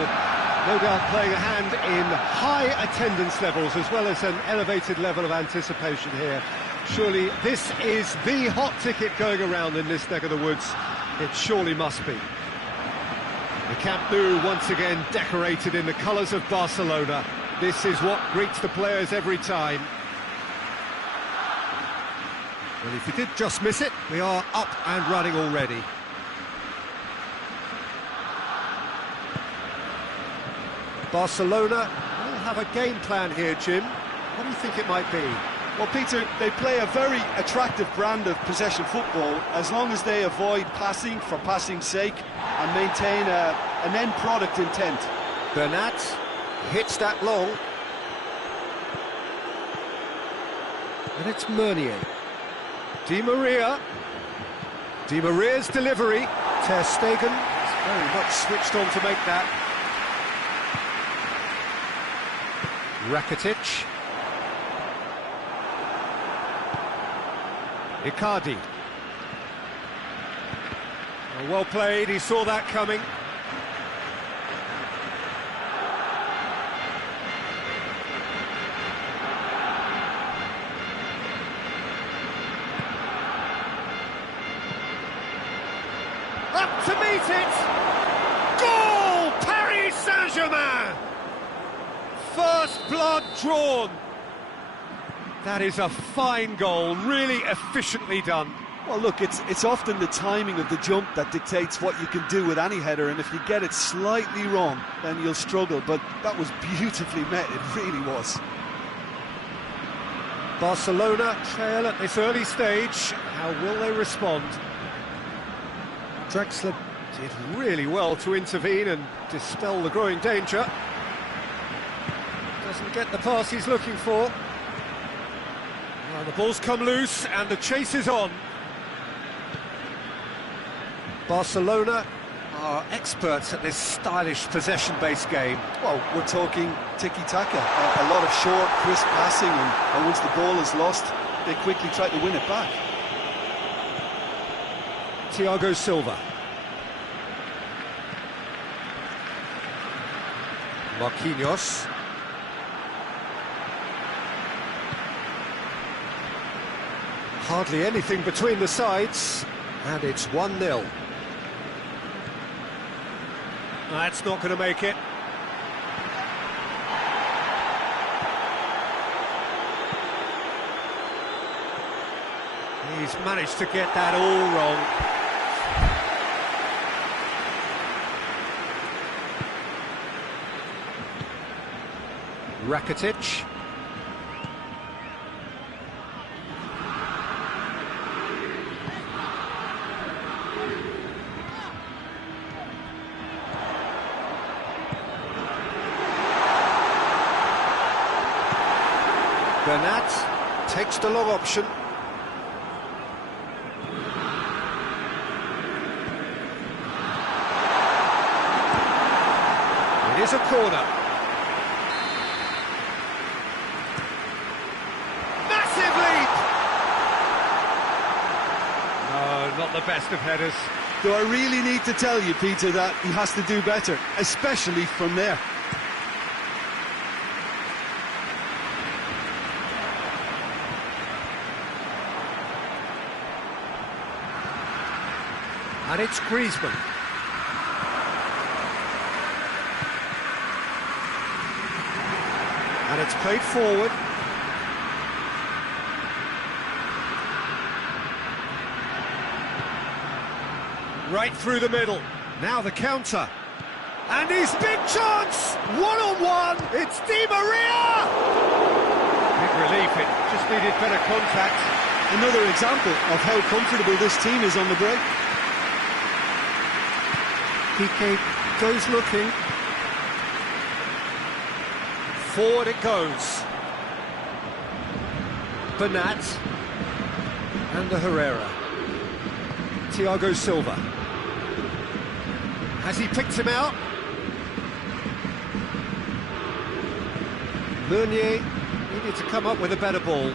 No doubt playing a hand in high attendance levels as well as an elevated level of anticipation here. Surely this is the hot ticket going around in this neck of the woods. It surely must be. The Camp Nou once again decorated in the colours of Barcelona. This is what greets the players every time. Well, if you did just miss it, we are up and running already. Barcelona will have a game plan here, Jim. What do you think it might be? Well, Peter, they play a very attractive brand of possession football as long as they avoid passing for passing's sake and maintain an end product intent. Bernat hits that long. And it's Meunier. Di Maria. Di Maria's delivery. Ter Stegen is very much switched on to make that. Rakitic. Icardi. Well played, he saw that coming. Up to meet it! Goal! Paris Saint-Germain! First blood drawn. That is a fine goal, really efficiently done. Well, look, it's often the timing of the jump that dictates what you can do with any header, and if you get it slightly wrong, then you'll struggle, but that was beautifully met, it really was. Barcelona trail at this early stage. How will they respond? Drexler did really well to intervene and dispel the growing danger. Doesn't get the pass he's looking for. Well, the ball's come loose and the chase is on. Barcelona are experts at this stylish possession-based game. Well, we're talking tiki-taka, a lot of short, crisp passing, and once the ball is lost, they quickly try to win it back. Thiago Silva. Marquinhos. Hardly anything between the sides, and it's 1-0. That's not going to make it. He's managed to get that all wrong. Rakitic. Bernat takes the long option. It is a corner. Massive leap! No, not the best of headers. Do I really need to tell you, Peter, that he has to do better, especially from there? And it's Griezmann. And it's played forward. Right through the middle. Now the counter. And his big chance! One-on-one! It's Di Maria! Big relief, it just needed better contact. Another example of how comfortable this team is on the break. Piqué goes looking. Forward it goes. Bernat. And the Herrera. Thiago Silva. Has he picked him out? Meunier Needed to come up with a better ball.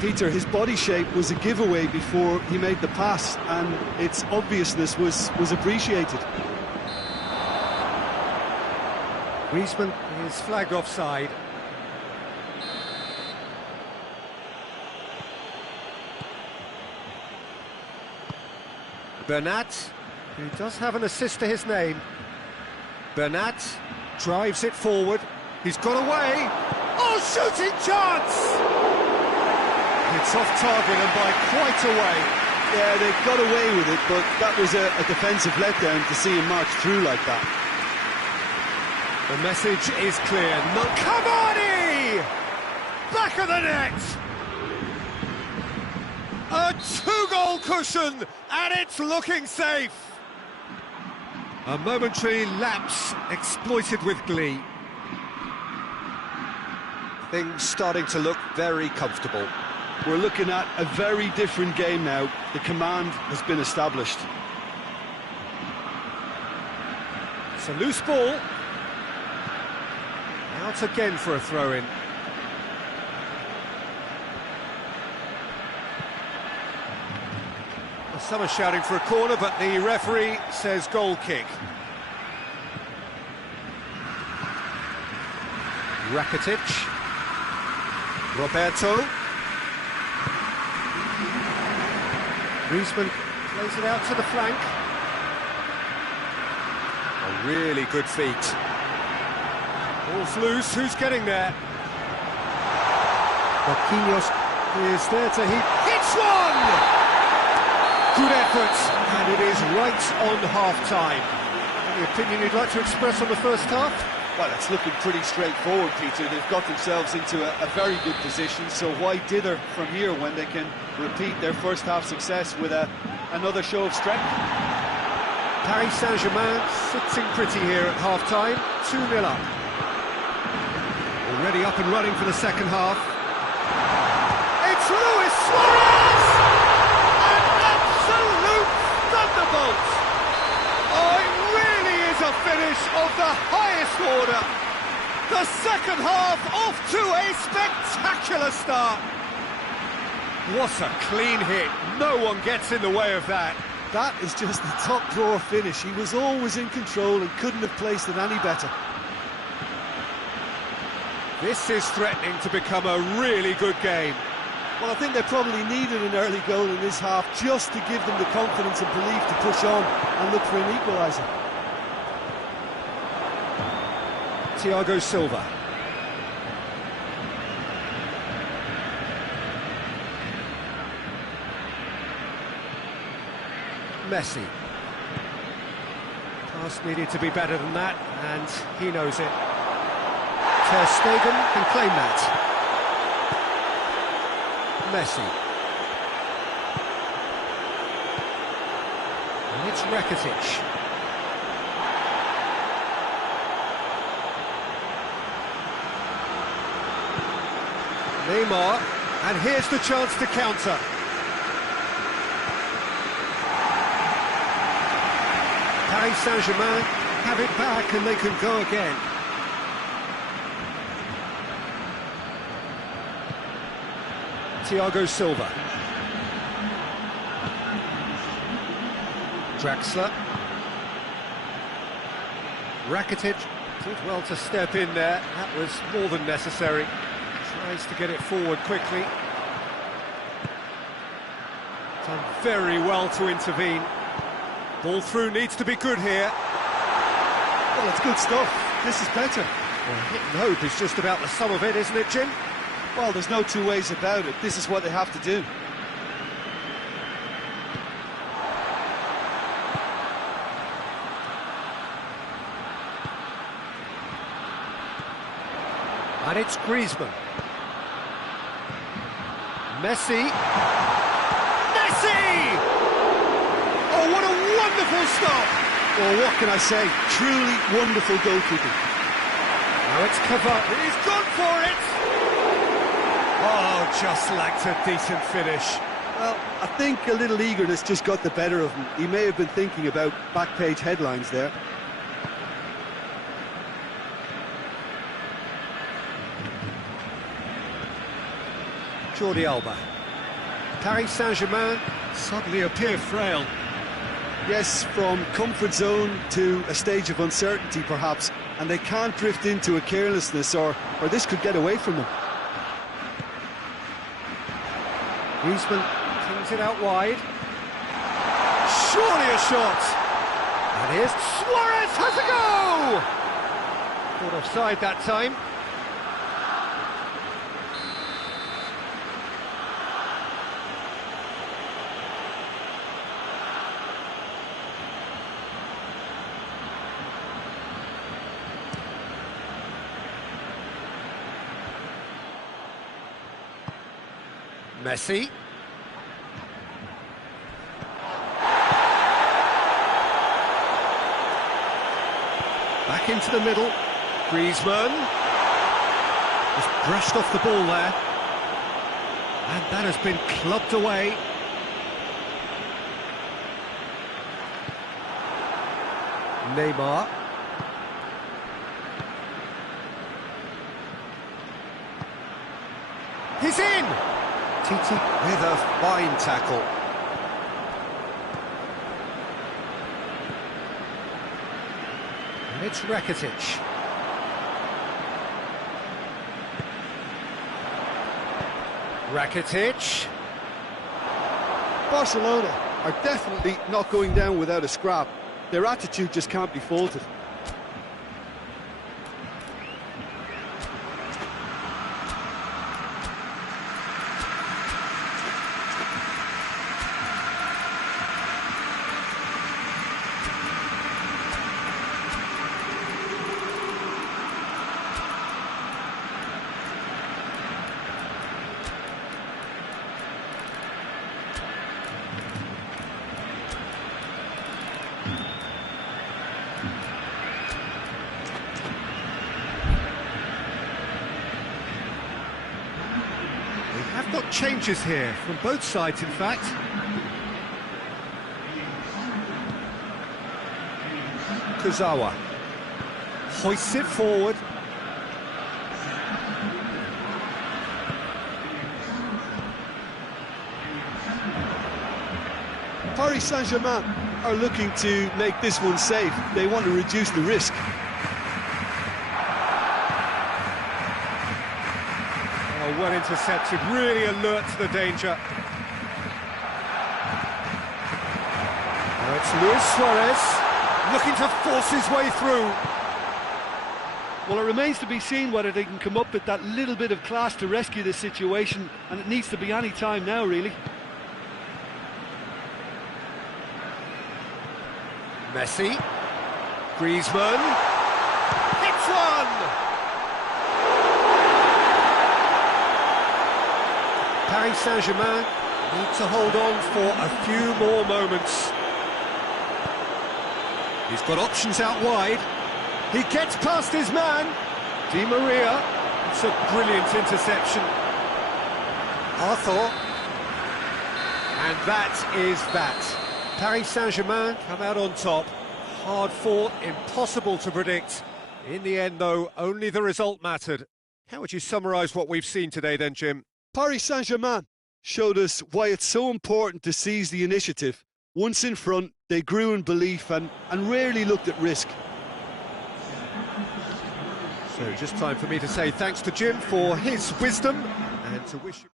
Peter, his body shape was a giveaway before he made the pass, and its obviousness was appreciated. Griezmann is flagged offside. Bernat, who does have an assist to his name. Bernat drives it forward. He's got away. Oh, shooting chance! It's off target and by quite a way. Yeah, they got away with it, but that was a defensive letdown to see him march through like that. The message is clear. No, Cavani! Back of the net! A two-goal cushion, and it's looking safe. A momentary lapse exploited with glee. Things starting to look very comfortable. We're looking at a very different game now. The command has been established. It's a loose ball. Out again for a throw-in. Some are shouting for a corner, but the referee says goal kick. Rakitic. Roberto. Griezmann plays it out to the flank. A really good feat. Ball's loose, who's getting there? Marquinhos is there to hits one! Good effort, and it is right on half-time. Any opinion you'd like to express on the first half? Well, it's looking pretty straightforward, Peter. They've got themselves into a very good position, so why dither from here when they can repeat their first half success with another show of strength? Paris Saint-Germain sitting pretty here at half-time, 2-0 up. Already up and running for the second half. It's Luis Suarez! Absolute thunderbolt! Oh, it really is a finish of the highest order. The second half off to a spectacular start. What a clean hit. No one gets in the way of that. That is just the top drawer finish. He was always in control and couldn't have placed it any better. This is threatening to become a really good game. Well, I think they probably needed an early goal in this half just to give them the confidence and belief to push on and look for an equaliser. Thiago Silva. Messi. Pass needed to be better than that, and he knows it. Ter Stegen can claim that. Messi. And it's Rakitic. Neymar, and here's the chance to counter. Paris Saint-Germain have it back and they can go again. Thiago Silva. Draxler. Rakitic did well to step in there. That was more than necessary. Tries to get it forward quickly. Done very well to intervene. Ball through needs to be good here. Well, it's good stuff. This is better. Well, hit and hope is just about the sum of it, isn't it, Jim? Well, there's no two ways about it. This is what they have to do. And it's Griezmann. Messi. Messi! Oh, what a wonderful stop! Well, what can I say? Truly wonderful goalkeeping. Now it's Cavani. He's gone for it! Oh, just lacked a decent finish. Well, I think a little eagerness just got the better of him. He may have been thinking about back-page headlines there. Jordi Alba. Paris Saint-Germain suddenly appear frail. Yes, from comfort zone to a stage of uncertainty perhaps, and they can't drift into a carelessness or this could get away from them. Griezmann kings it out wide. Surely a shot! And here's Suarez has a go! Caught offside that time. Messi. Back into the middle. Griezmann. Just brushed off the ball there. And that has been clubbed away. Neymar. He's in! Titi with a fine tackle. And it's Rakitic. Rakitic. Barcelona are definitely not going down without a scrap. Their attitude just can't be faulted. Have got changes here from both sides, in fact. Kurzawa hoists it forward. Paris Saint-Germain are looking to make this one safe. They want to reduce the risk. Oh, well intercepted, really alert to the danger. Now it's Luis Suarez looking to force his way through. Well, it remains to be seen whether they can come up with that little bit of class to rescue this situation, and it needs to be any time now, really. Messi, Griezmann, hits one! Paris Saint-Germain need to hold on for a few more moments. He's got options out wide. He gets past his man. Di Maria. It's a brilliant interception. Arthur. And that is that. Paris Saint-Germain come out on top. Hard fought, impossible to predict. In the end, though, only the result mattered. How would you summarise what we've seen today then, Jim? Paris Saint-Germain showed us why it's so important to seize the initiative. Once in front, they grew in belief and rarely looked at risk. So just time for me to say thanks to Jim for his wisdom and to wish you...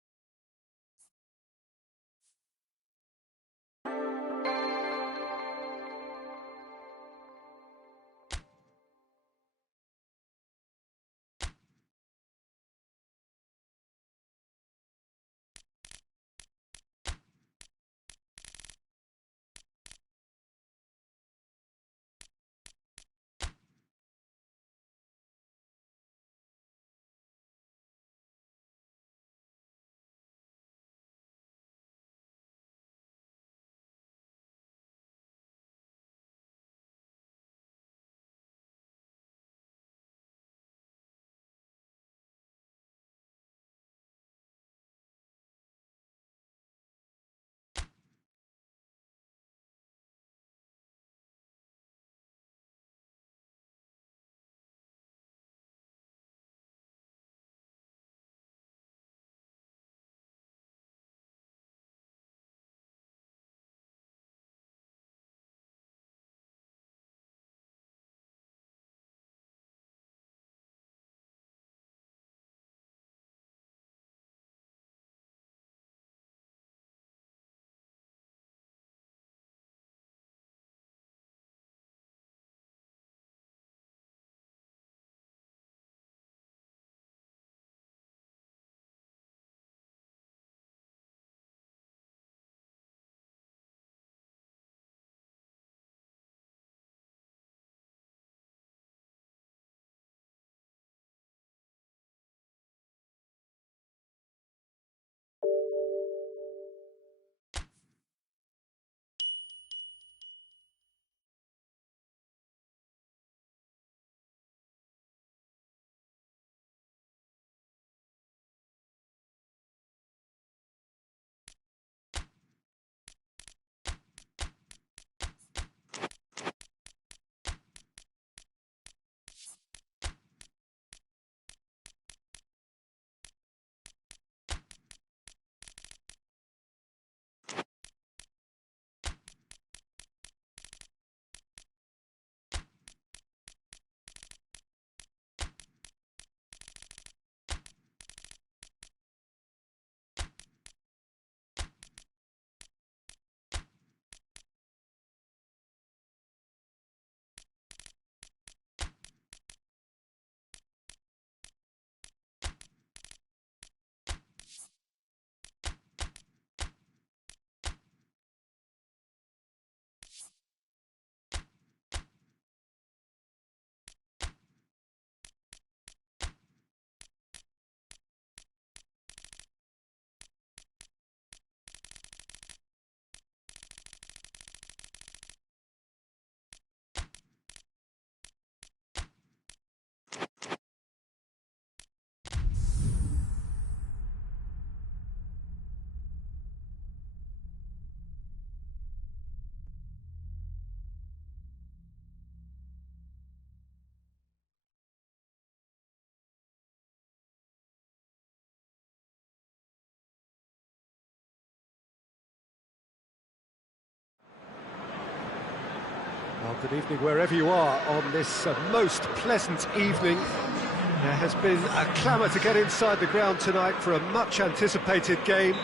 Good evening wherever you are on this most pleasant evening. There has been a clamour to get inside the ground tonight for a much anticipated game.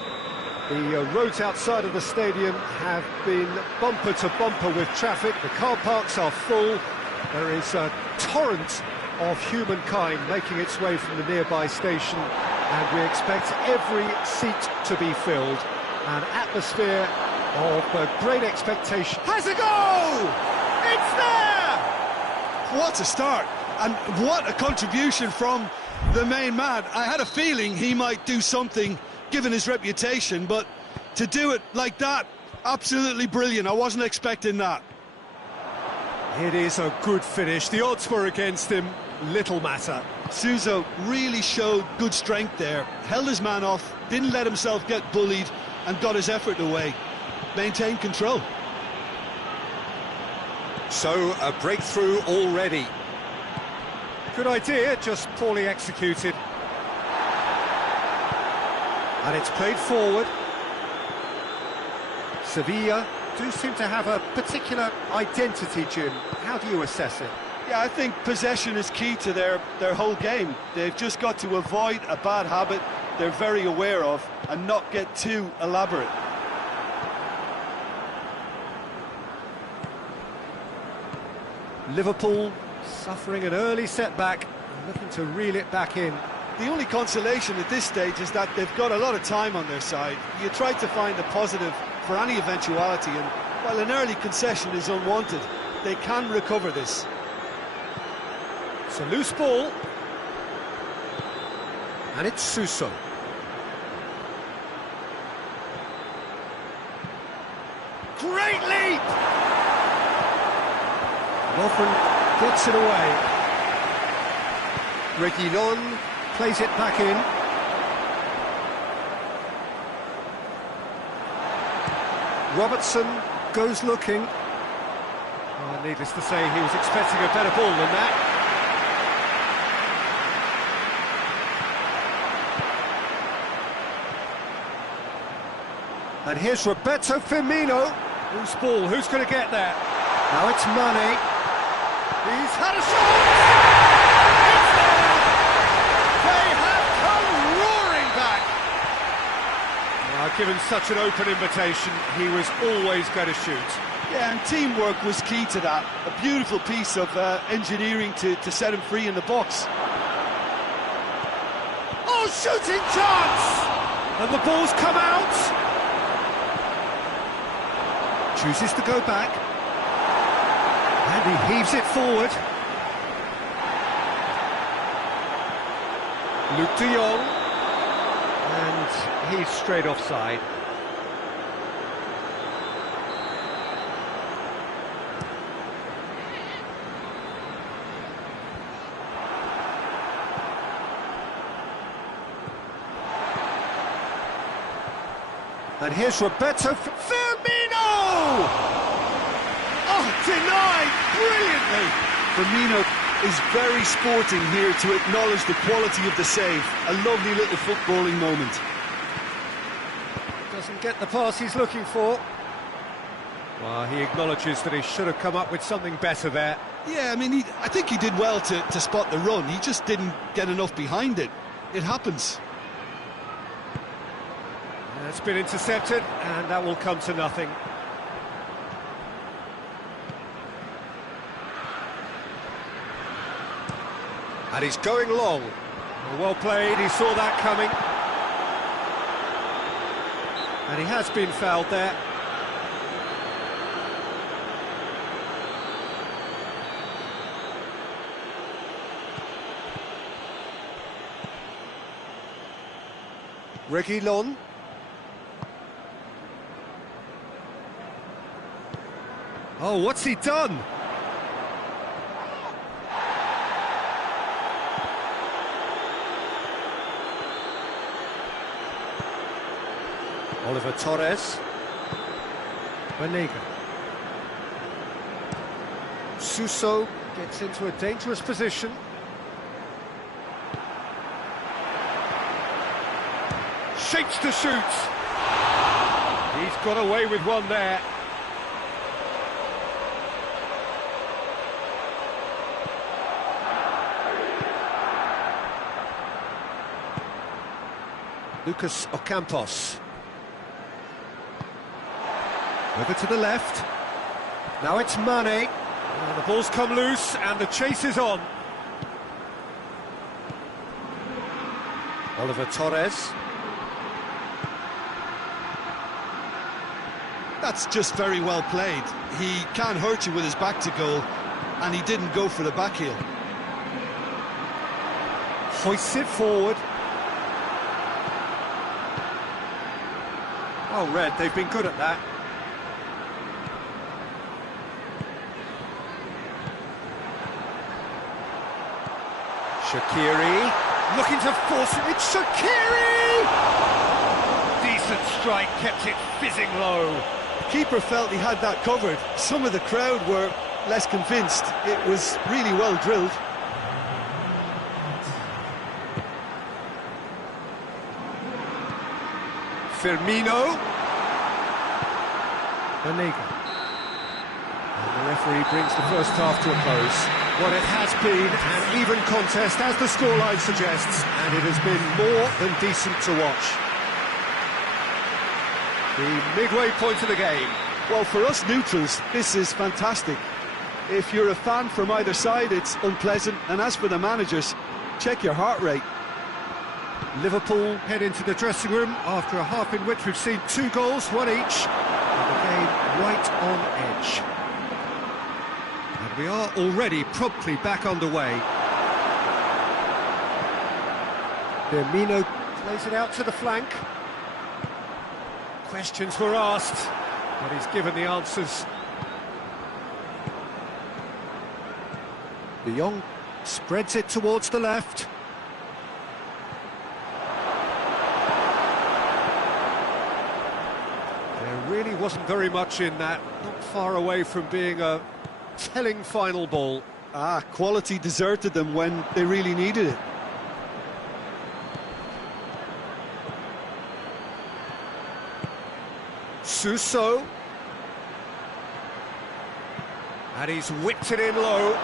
The roads outside of the stadium have been bumper to bumper with traffic. The car parks are full. There is a torrent of humankind making its way from the nearby station, and we expect every seat to be filled. An atmosphere of great expectation. Has a goal! It's there! What a start, and what a contribution from the main man. I had a feeling he might do something given his reputation, but to do it like that, absolutely brilliant. I wasn't expecting that. It is a good finish. The odds were against him, little matter. Suso really showed good strength there, held his man off, didn't let himself get bullied, and got his effort away. Maintained control. So, a breakthrough already. Good idea, just poorly executed. And it's played forward. Sevilla do seem to have a particular identity, Jim. How do you assess it? Yeah, I think possession is key to their whole game. They've just got to avoid a bad habit they're very aware of and not get too elaborate. Liverpool suffering an early setback and looking to reel it back in. The only consolation at this stage is that they've got a lot of time on their side. You try to find a positive for any eventuality, and while an early concession is unwanted, they can recover this. It's a loose ball. And it's Suso. Great leap! Lovren gets it away. Reguilon plays it back in. Robertson goes looking. Oh, needless to say, he was expecting a better ball than that. And here's Roberto Firmino. Whose ball? Who's going to get there? Now it's Mane. He's had a shot! It's there! They have come roaring back! Given such an open invitation, he was always going to shoot. Yeah, and teamwork was key to that. A beautiful piece of engineering to set him free in the box. Oh, shooting chance! And the ball's come out. Chooses to go back. And he heaves it forward. Luke de Jong. And he's straight offside. And here's Roberto Firmino! Oh, denied brilliantly! Firmino is very sporting here to acknowledge the quality of the save. A lovely little footballing moment. Doesn't get the pass he's looking for. Well, he acknowledges that he should have come up with something better there. Yeah, I mean, I think he did well to spot the run. He just didn't get enough behind it. It happens. It's been intercepted, and that will come to nothing. And he's going long. Well played, he saw that coming. And he has been fouled there. Reguilon. Oh, what's he done? Oliver Torres. Banega. Suso gets into a dangerous position. Shapes to shoot. He's got away with one there. Lucas Ocampos. Over to the left. Now it's Mane. And the ball's come loose and the chase is on. Oliver Torres. That's just very well played. He can't hurt you with his back to goal, and he didn't go for the back heel. Hoists it forward. Well read, they've been good at that. Shaqiri, looking to force it, it's Shaqiri! Decent strike, kept it fizzing low. Keeper felt he had that covered. Some of the crowd were less convinced. It was really well drilled. Firmino. Banega. And the referee brings the first half to a close. Well, it has been an even contest, as the scoreline suggests, and it has been more than decent to watch. The midway point of the game. Well, for us neutrals, this is fantastic. If you're a fan from either side, it's unpleasant. And as for the managers, check your heart rate. Liverpool head into the dressing room after a half in which we've seen 2 goals, 1 each, and the game right on edge. And we are already promptly back underway. Firmino plays it out to the flank. Questions were asked, but he's given the answers. De Jong spreads it towards the left. There really wasn't very much in that, not far away from being a telling final ball. Quality deserted them when they really needed it. Suso. And he's whipped it in low.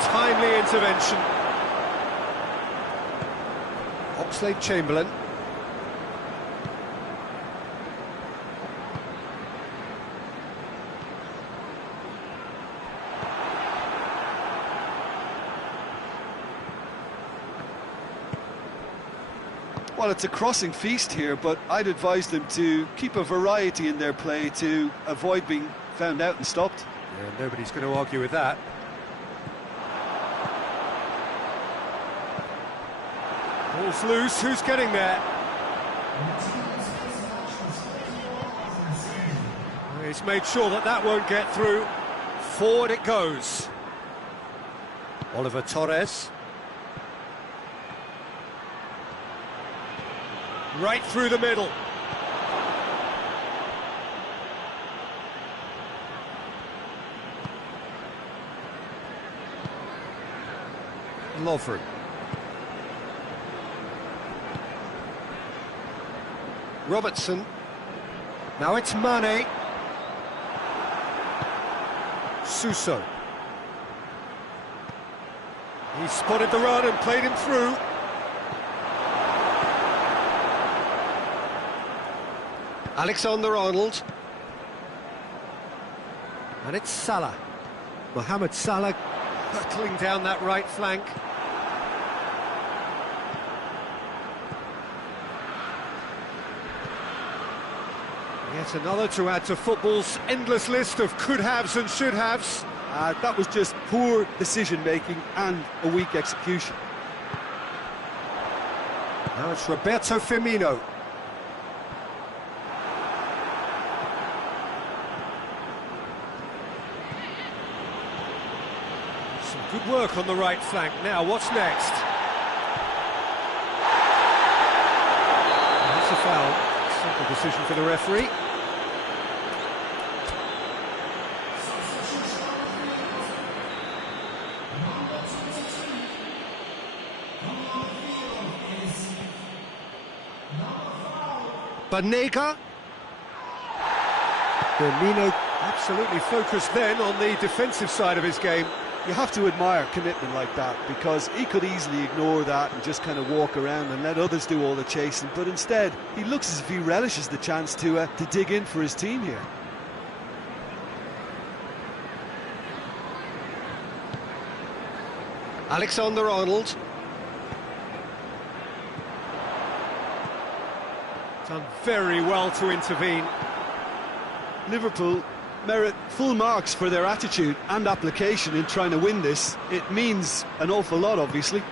Timely intervention. Oxlade-Chamberlain. Well, it's a crossing feast here, but I'd advise them to keep a variety in their play to avoid being found out and stopped. Yeah, nobody's going to argue with that. Ball's loose, who's getting there? He's made sure that that won't get through. Forward it goes. Oliver Torres. Right through the middle. Lovren. Robertson. Now it's Mane. Suso. He spotted the run and played him through. Alexander-Arnold. And it's Salah. Mohamed Salah hurtling down that right flank. Yet another to add to football's endless list of could-haves and should-haves. That was just poor decision-making and a weak execution. Now it's Roberto Firmino. Some good work on the right flank. Now, what's next? That's a foul. Simple decision for the referee. Banega. Firmino absolutely focused then on the defensive side of his game. You have to admire commitment like that, because he could easily ignore that and just kind of walk around and let others do all the chasing, but instead he looks as if he relishes the chance to dig in for his team here. Alexander-Arnold. Done very well to intervene. Liverpool merit full marks for their attitude and application in trying to win this. It means an awful lot, obviously.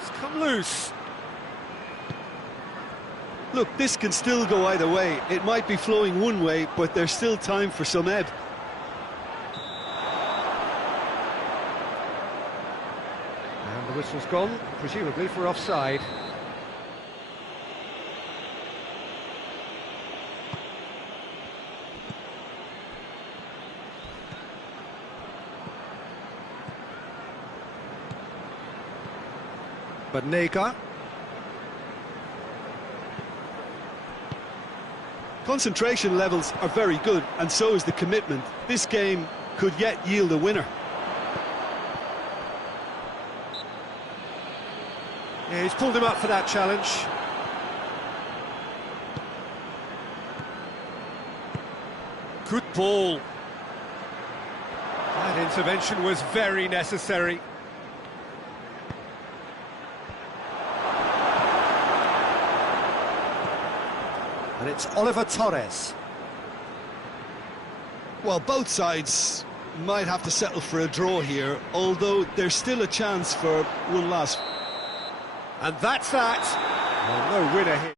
It's come loose. Look, this can still go either way. It might be flowing one way, but there's still time for some ebb. And the whistle's gone, presumably for offside. But Nega. Concentration levels are very good, and so is the commitment. This game could yet yield a winner. Yeah, he's pulled him up for that challenge. Good ball. That intervention was very necessary. And it's Oliver Torres. Well, both sides might have to settle for a draw here, although there's still a chance for one last. And that's that. Well, no winner here.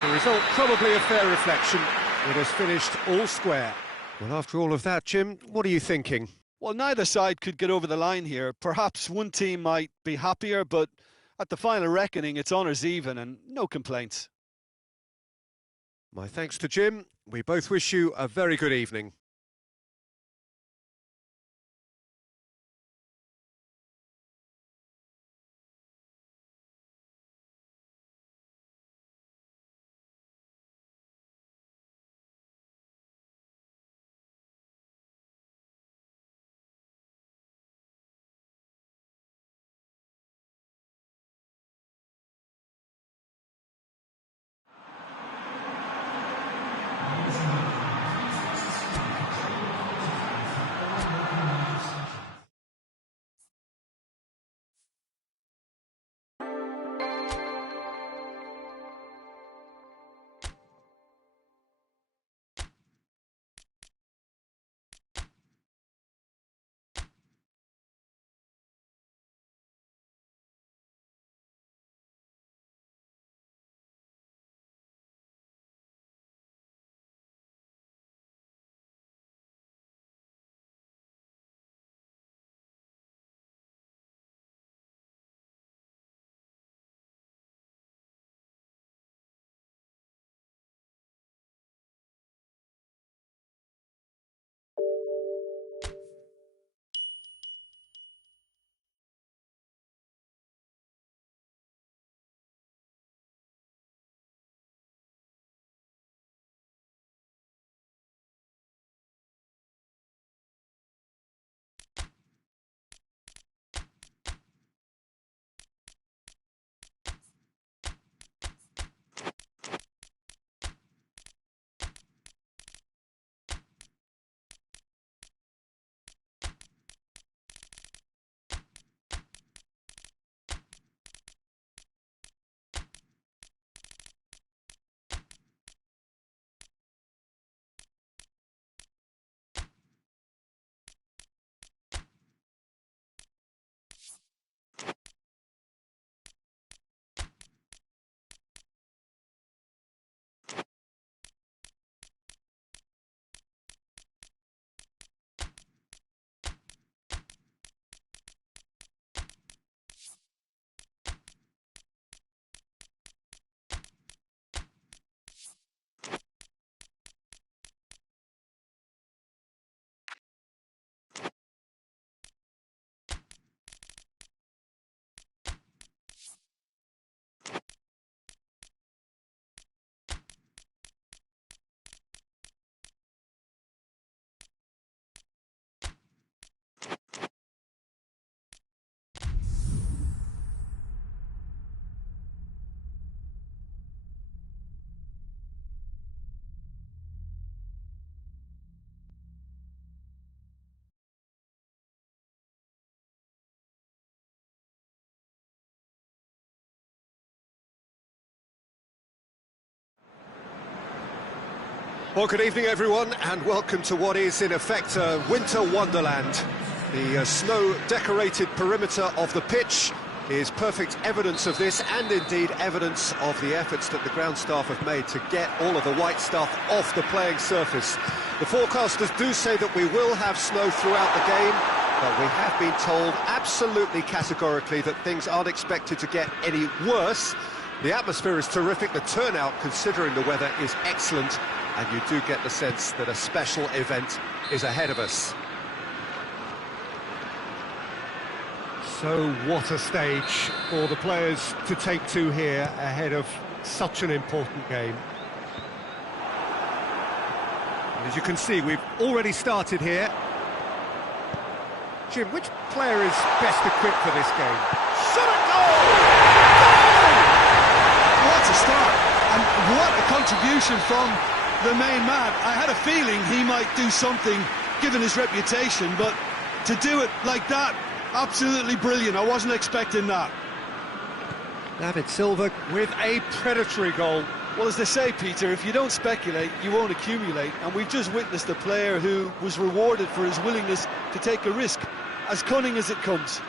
The result probably a fair reflection. It has finished all square. Well, after all of that, Jim, what are you thinking? Well, neither side could get over the line here. Perhaps one team might be happier, but at the final reckoning, it's honours even and no complaints. My thanks to Jim. We both wish you a very good evening. Well, good evening, everyone, and welcome to what is, in effect, a winter wonderland. The snow-decorated perimeter of the pitch is perfect evidence of this, and indeed evidence of the efforts that the ground staff have made to get all of the white stuff off the playing surface. The forecasters do say that we will have snow throughout the game, but we have been told absolutely categorically that things aren't expected to get any worse. The atmosphere is terrific, the turnout, considering the weather, is excellent, and you do get the sense that a special event is ahead of us. So what a stage for the players to take to here ahead of such an important game. And as you can see, we've already started here. Jim, which player is best equipped for this game? Shot at goal! Goal! What a start, and what a contribution from the main man. I had a feeling he might do something, given his reputation, but to do it like that, absolutely brilliant. I wasn't expecting that. David Silva with a predatory goal. Well, as they say, Peter, if you don't speculate, you won't accumulate. And we've just witnessed a player who was rewarded for his willingness to take a risk, as cunning as it comes.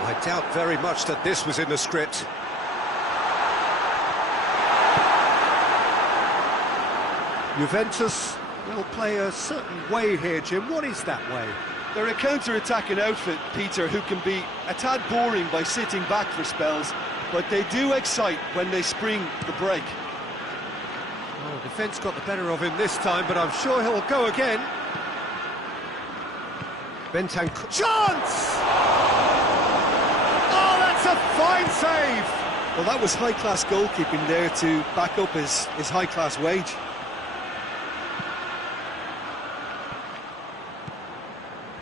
I doubt very much that this was in the script. Juventus will play a certain way here, Jim. What is that way? They're a counter-attacking outfit, Peter, who can be a tad boring by sitting back for spells, but they do excite when they spring the break. Oh, defence got the better of him this time, but I'm sure he'll go again. Bentancur. Chance! Oh, that's a fine save! Well, that was high-class goalkeeping there to back up his high-class wage.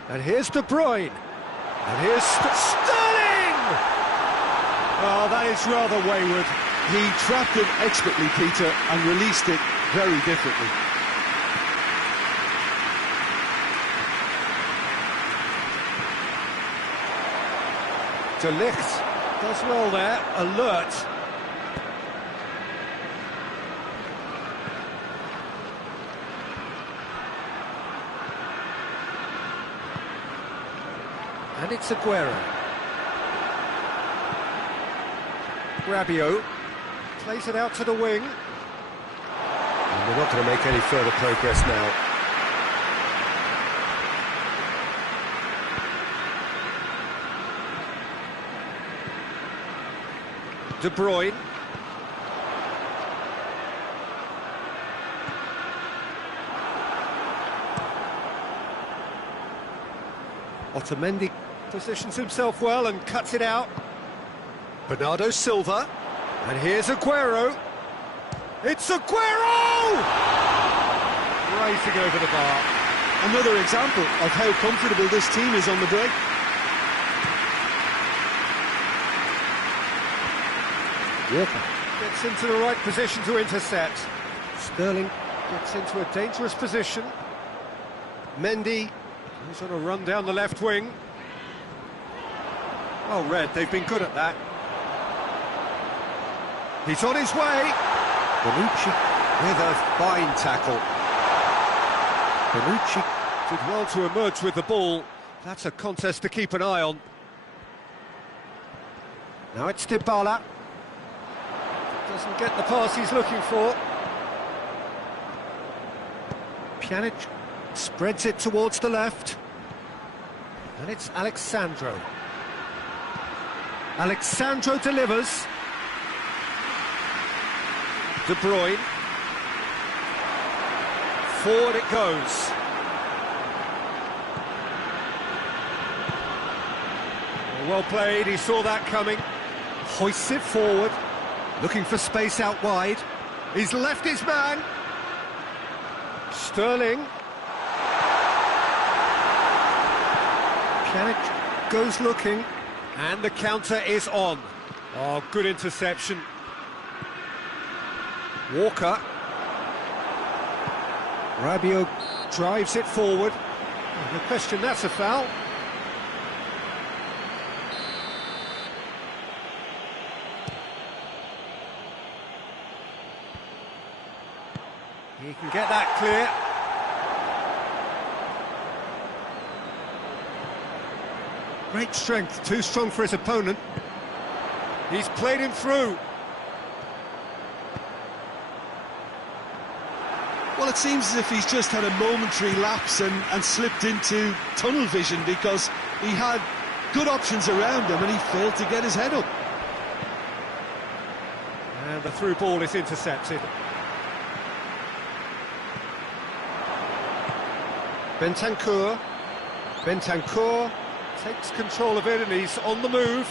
And here's De Bruyne. And here's Sterling! Oh, that is rather wayward. He trapped it expertly, Peter, and released it very differently. De Ligt does well there, alert. And it's Aguero. Rabiot plays it out to the wing. And we're not going to make any further progress now. De Bruyne. Otamendi positions himself well and cuts it out. Bernardo Silva. And here's Aguero. It's Aguero! Racing over the bar. Another example of how comfortable this team is on the break. Walker gets into the right position to intercept. Sterling gets into a dangerous position. Mendy is on a run down the left wing. Well read, they've been good at that. He's on his way. Bonucci with a fine tackle. Bonucci did well to emerge with the ball. That's a contest to keep an eye on. Now it's Dybala. Doesn't get the pass he's looking for. Pjanic spreads it towards the left. And it's Alexandro. Alexandro delivers. De Bruyne. Forward it goes. Well played, he saw that coming. Hoists it forward. Looking for space out wide. He's left his man. Sterling. Pjanic goes looking. And the counter is on. Oh, good interception. Walker. Rabiot drives it forward. No question, that's a foul. He can get that clear. Great strength, too strong for his opponent. He's played him through. Well, it seems as if he's just had a momentary lapse and slipped into tunnel vision, because he had good options around him and he failed to get his head up. And the through ball is intercepted. Bentancur. Bentancur takes control of it and he's on the move.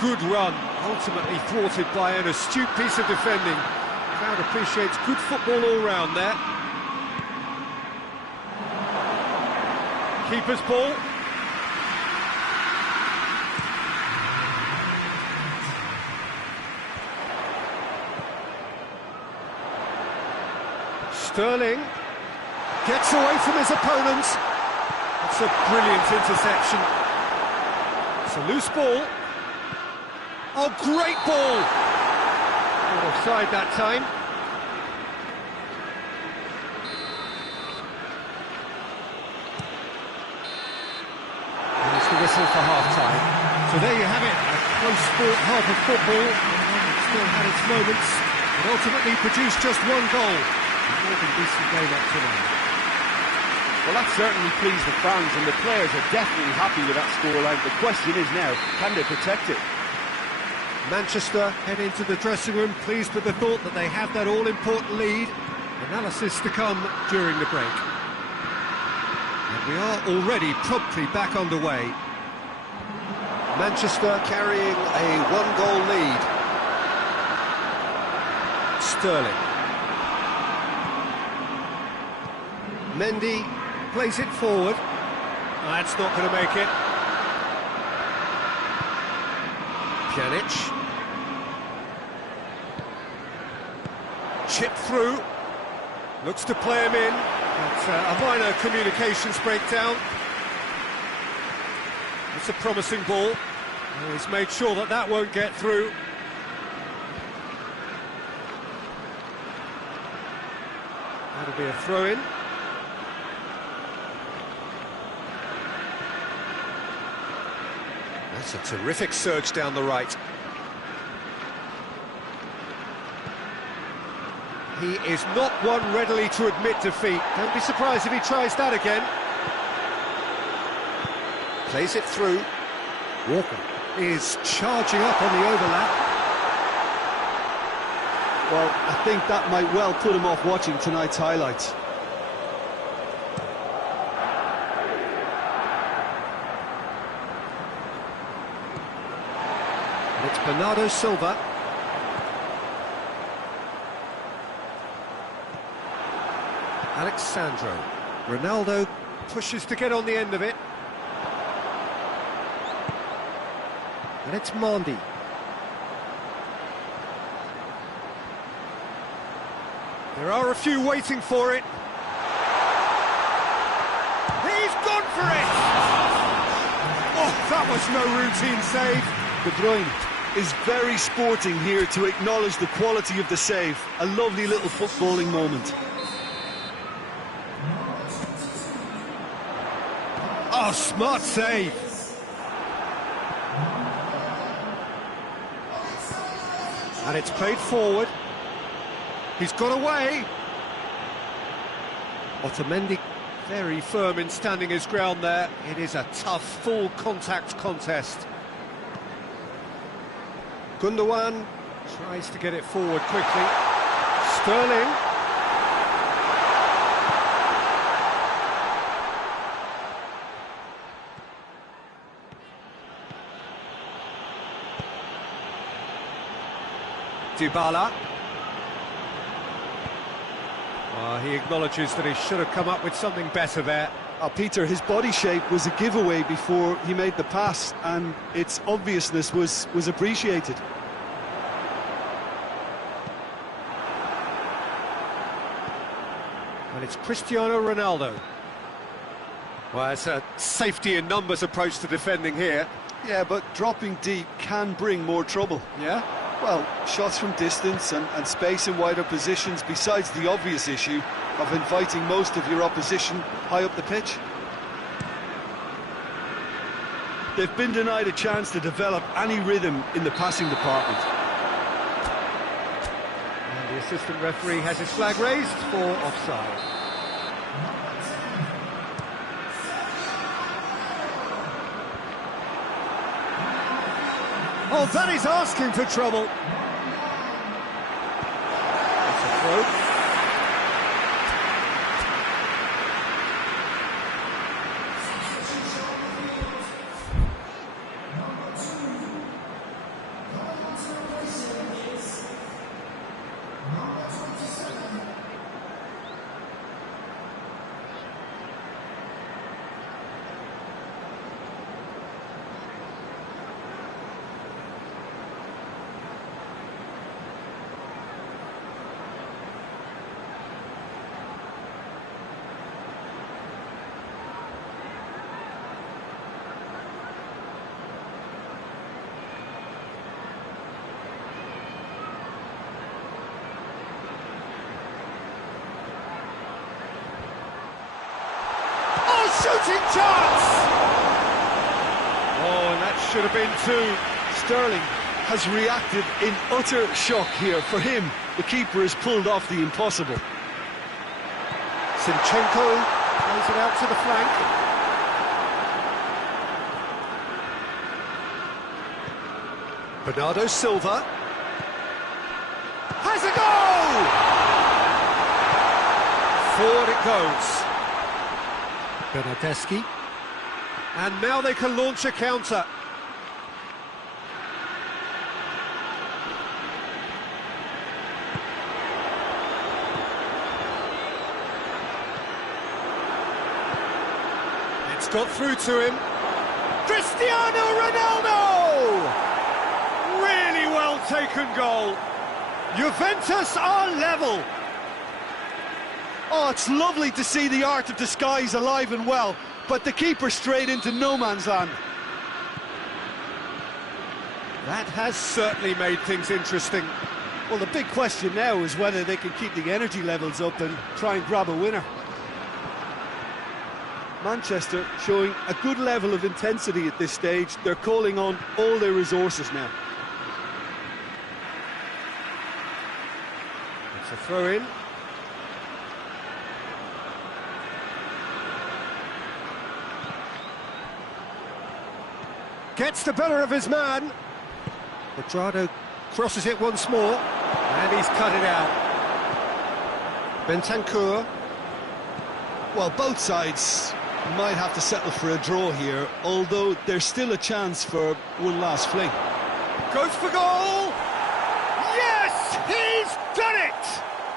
Good run, ultimately thwarted by an astute piece of defending. Crowd appreciates good football all round there. Keeper's ball. Sterling gets away from his opponent. It's a brilliant interception. It's a loose ball. Oh, great ball! Not offside that time. There's the whistle for half-time. So there you have it, a close sport half of football. It still had its moments. It ultimately produced just one goal. A more than decent game up to now. Well, that certainly pleased the fans, and the players are definitely happy with that scoreline. The question is now, can they protect it? Manchester head into the dressing room pleased with the thought that they have that all-important lead. Analysis to come during the break. And we are already promptly back underway. Manchester carrying a one-goal lead. Sterling. Mendy plays it forward. That's not going to make it. Pjanic. Chip through. Looks to play him in. But a minor communications breakdown. It's a promising ball. He's made sure that that won't get through. That'll be a throw-in. That's a terrific surge down the right. He is not one readily to admit defeat. Don't be surprised if he tries that again. Plays it through. Walker is charging up on the overlap. Well, I think that might well put him off watching tonight's highlights. And it's Bernardo Silva. Alexandro. Ronaldo pushes to get on the end of it. And it's Mendy. There are a few waiting for it. He's gone for it! Oh, that was no routine save. De Bruyne is very sporting here to acknowledge the quality of the save. A lovely little footballing moment. Oh, smart save. And it's played forward. He's got away. Otamendi very firm in standing his ground there. It is a tough, full contact contest. Gundogan tries to get it forward quickly. Sterling. Dybala. He acknowledges that he should have come up with something better there. Peter, his body shape was a giveaway before he made the pass, and its obviousness was appreciated. And it's Cristiano Ronaldo. Well, it's a safety in numbers approach to defending here. Yeah, but dropping deep can bring more trouble. Yeah? Well, shots from distance and space in wider positions, besides the obvious issue of inviting most of your opposition high up the pitch. They've been denied a chance to develop any rhythm in the passing department. And the assistant referee has his flag raised for offside. Oh, that is asking for trouble. That's a throw. Shooting chance! Oh, and that should have been two. Sterling has reacted in utter shock here. For him, the keeper has pulled off the impossible. Zinchenko plays it out to the flank. Bernardo Silva has a goal! Forward it goes. Bernardeschi, and now they can launch a counter. It's got through to him. Cristiano Ronaldo! Really well taken goal. Juventus are level. Oh, it's lovely to see the art of disguise alive and well, but the keeper straight into no man's land. That has certainly made things interesting. Well, the big question now is whether they can keep the energy levels up and try and grab a winner. Manchester showing a good level of intensity at this stage. They're calling on all their resources now. It's a throw-in. Gets the better of his man. Quadrado crosses it once more, and he's cut it out. Bentancur. Well, both sides might have to settle for a draw here, although there's still a chance for one last fling. Goes for goal! Yes, he's done it!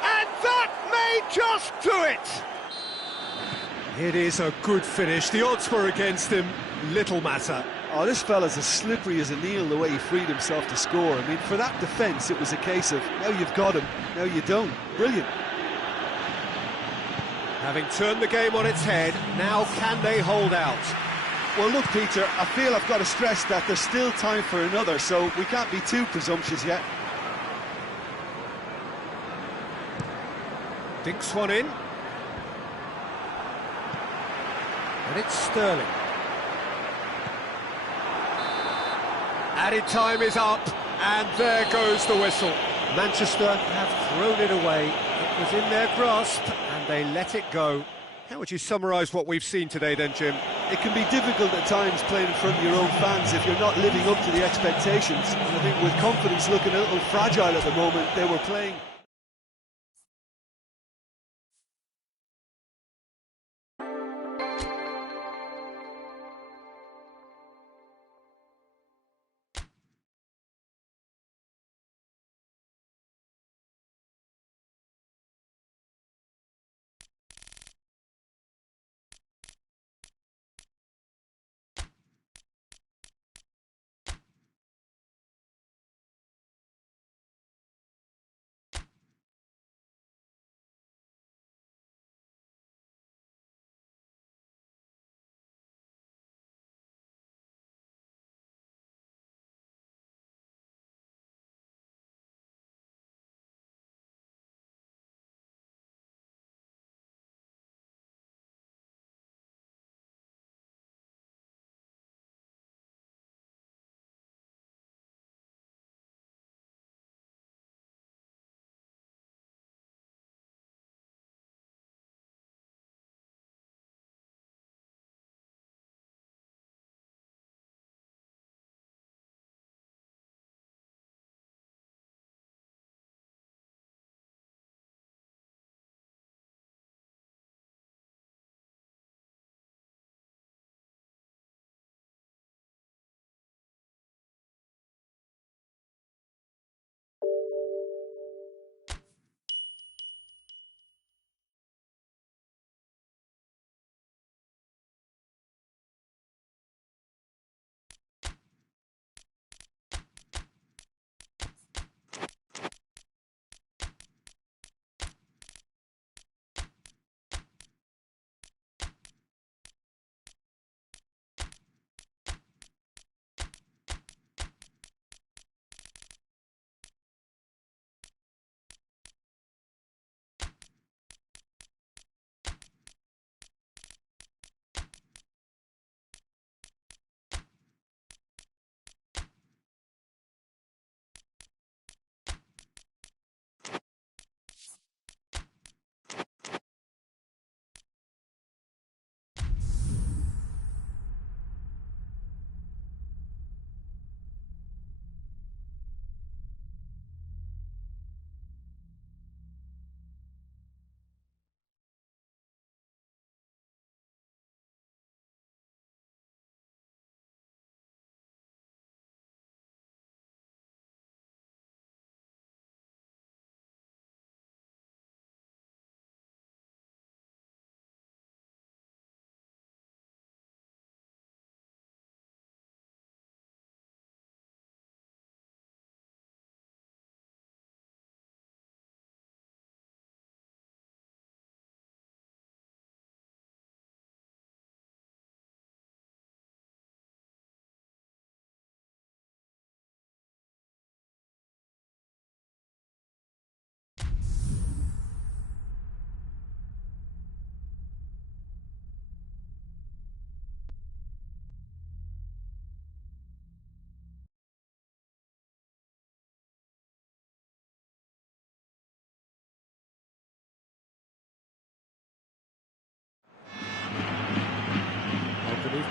And that may just do it! It is a good finish. The odds were against him. Little matter. Oh, this fella's as slippery as a Neil, the way he freed himself to score. I mean, for that defence, it was a case of, now you've got him, now you don't. Brilliant. Having turned the game on its head, now can they hold out? Well, look, Peter, I feel I've got to stress that there's still time for another, so we can't be too presumptuous yet. Dinks one in. And it's Sterling. Added time is up, and there goes the whistle. Manchester have thrown it away. It was in their grasp, and they let it go. How would you summarise what we've seen today then, Jim? It can be difficult at times playing in front of your own fans if you're not living up to the expectations. And I think with confidence looking a little fragile at the moment, they were playing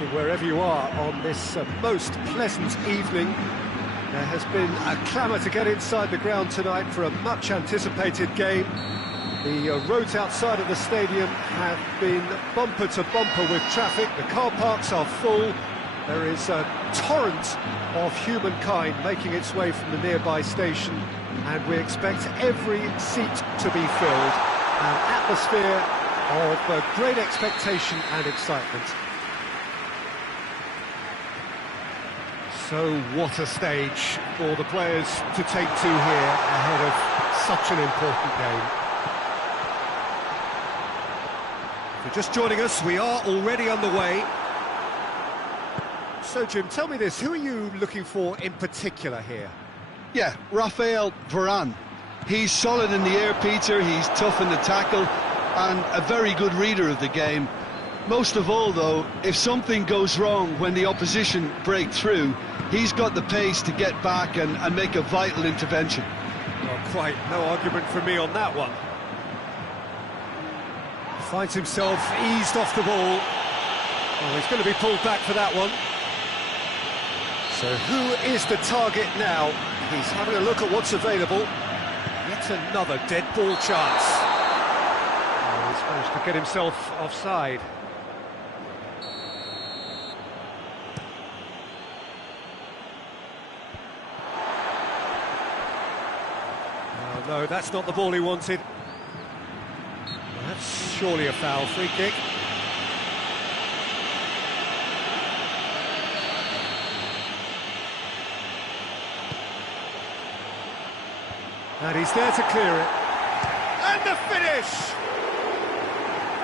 listening wherever you are on this most pleasant evening. There has been a clamour to get inside the ground tonight for a much-anticipated game. The roads outside of the stadium have been bumper to bumper with traffic. The car parks are full. There is a torrent of humankind making its way from the nearby station, and we expect every seat to be filled. An atmosphere of great expectation and excitement. So what a stage for the players to take to here ahead of such an important game. If you're just joining us, we are already underway. So Jim, tell me this, who are you looking for in particular here? Yeah, Raphael Varane. He's solid in the air, Peter, he's tough in the tackle, and a very good reader of the game. Most of all, though, if something goes wrong when the opposition break through, he's got the pace to get back and make a vital intervention. Well, quite no argument from me on that one. Finds himself eased off the ball. Oh, he's going to be pulled back for that one. So who is the target now? He's having a look at what's available. Yet another dead ball chance. Oh, he's managed to get himself offside. Oh, no, that's not the ball he wanted. Well, that's surely a foul. Free kick. And he's there to clear it. And the finish!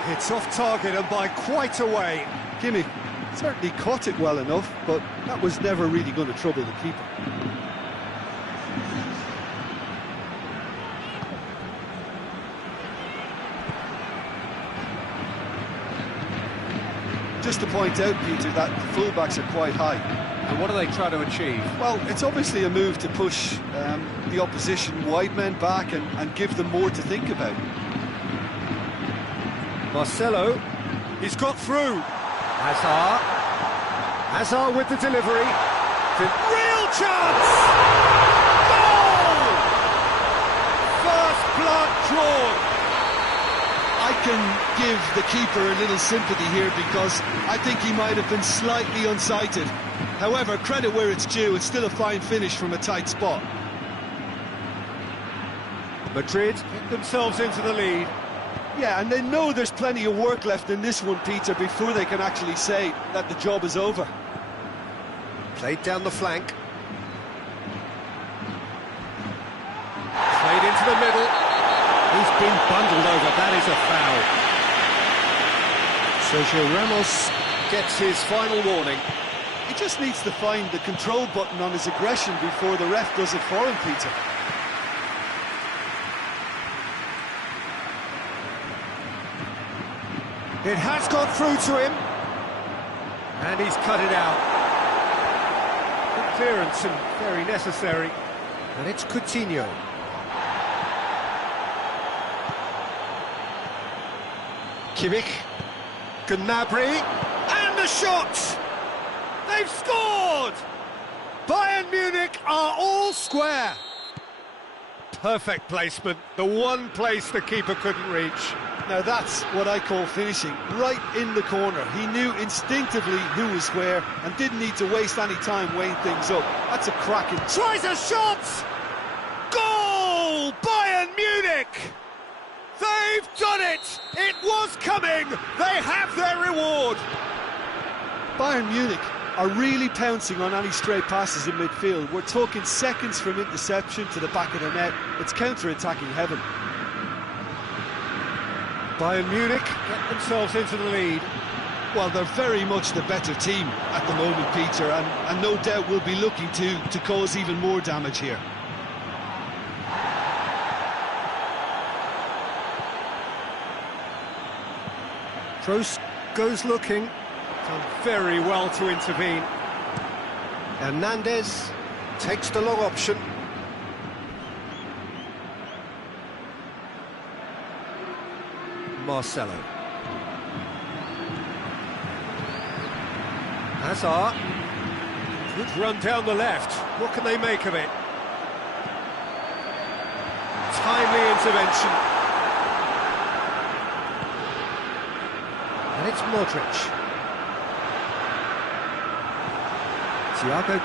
It's off target and by quite a way. Gimme certainly caught it well enough, but that was never really going to trouble the keeper. Just to point out, Peter, that the fullbacks are quite high. And what do they try to achieve? Well, it's obviously a move to push the opposition wide men back and give them more to think about. Marcelo, he's got through. Hazard with the delivery. Real chance! Goal! First blood drawn. I can give the keeper a little sympathy here because I think he might have been slightly unsighted. However, credit where it's due, it's still a fine finish from a tight spot. Madrid get themselves into the lead. Yeah, and they know there's plenty of work left in this one, Peter, before they can actually say that the job is over. Played down the flank. Played into the middle. He's been bundled over, that is a foul. Sergio Ramos gets his final warning. He just needs to find the control button on his aggression before the ref does it for him, Peter. It has gone through to him. And he's cut it out. Good clearance and very necessary. And it's Coutinho. Kimmich, Gnabry, and the shot! They've scored! Bayern Munich are all square. Perfect placement, the one place the keeper couldn't reach. Now that's what I call finishing, right in the corner. He knew instinctively who was square and didn't need to waste any time weighing things up. That's a cracking... Tries a shot! Goal! Bayern Munich! They've done it! It was coming! They have their reward! Bayern Munich are really pouncing on any stray passes in midfield. We're talking seconds from interception to the back of the net. It's counter-attacking heaven. Bayern Munich get themselves into the lead. Well, they're very much the better team at the moment, Peter, and no doubt will be looking to cause even more damage here. Kroos goes looking. Done very well to intervene. Hernandez takes the long option. Marcelo. Hazard. Good run down the left. What can they make of it? Timely intervention. And it's Modric. Thiago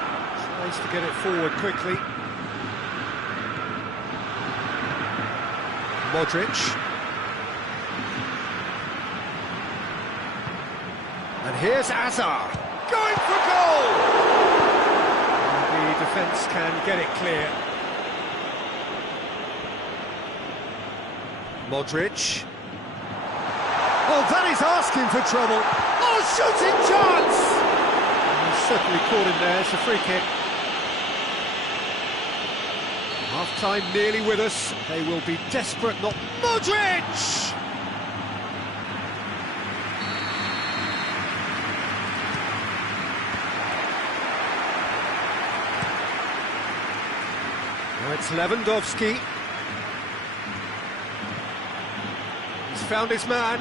tries to get it forward quickly. Modric. And here's Hazard. Going for goal! And the defence can get it clear. Modric. Oh, that is asking for trouble. Oh, shooting chance! He's certainly caught him there. It's a free kick. Half-time nearly with us. They will be desperate not... Modric! Now it's Lewandowski. He's found his man.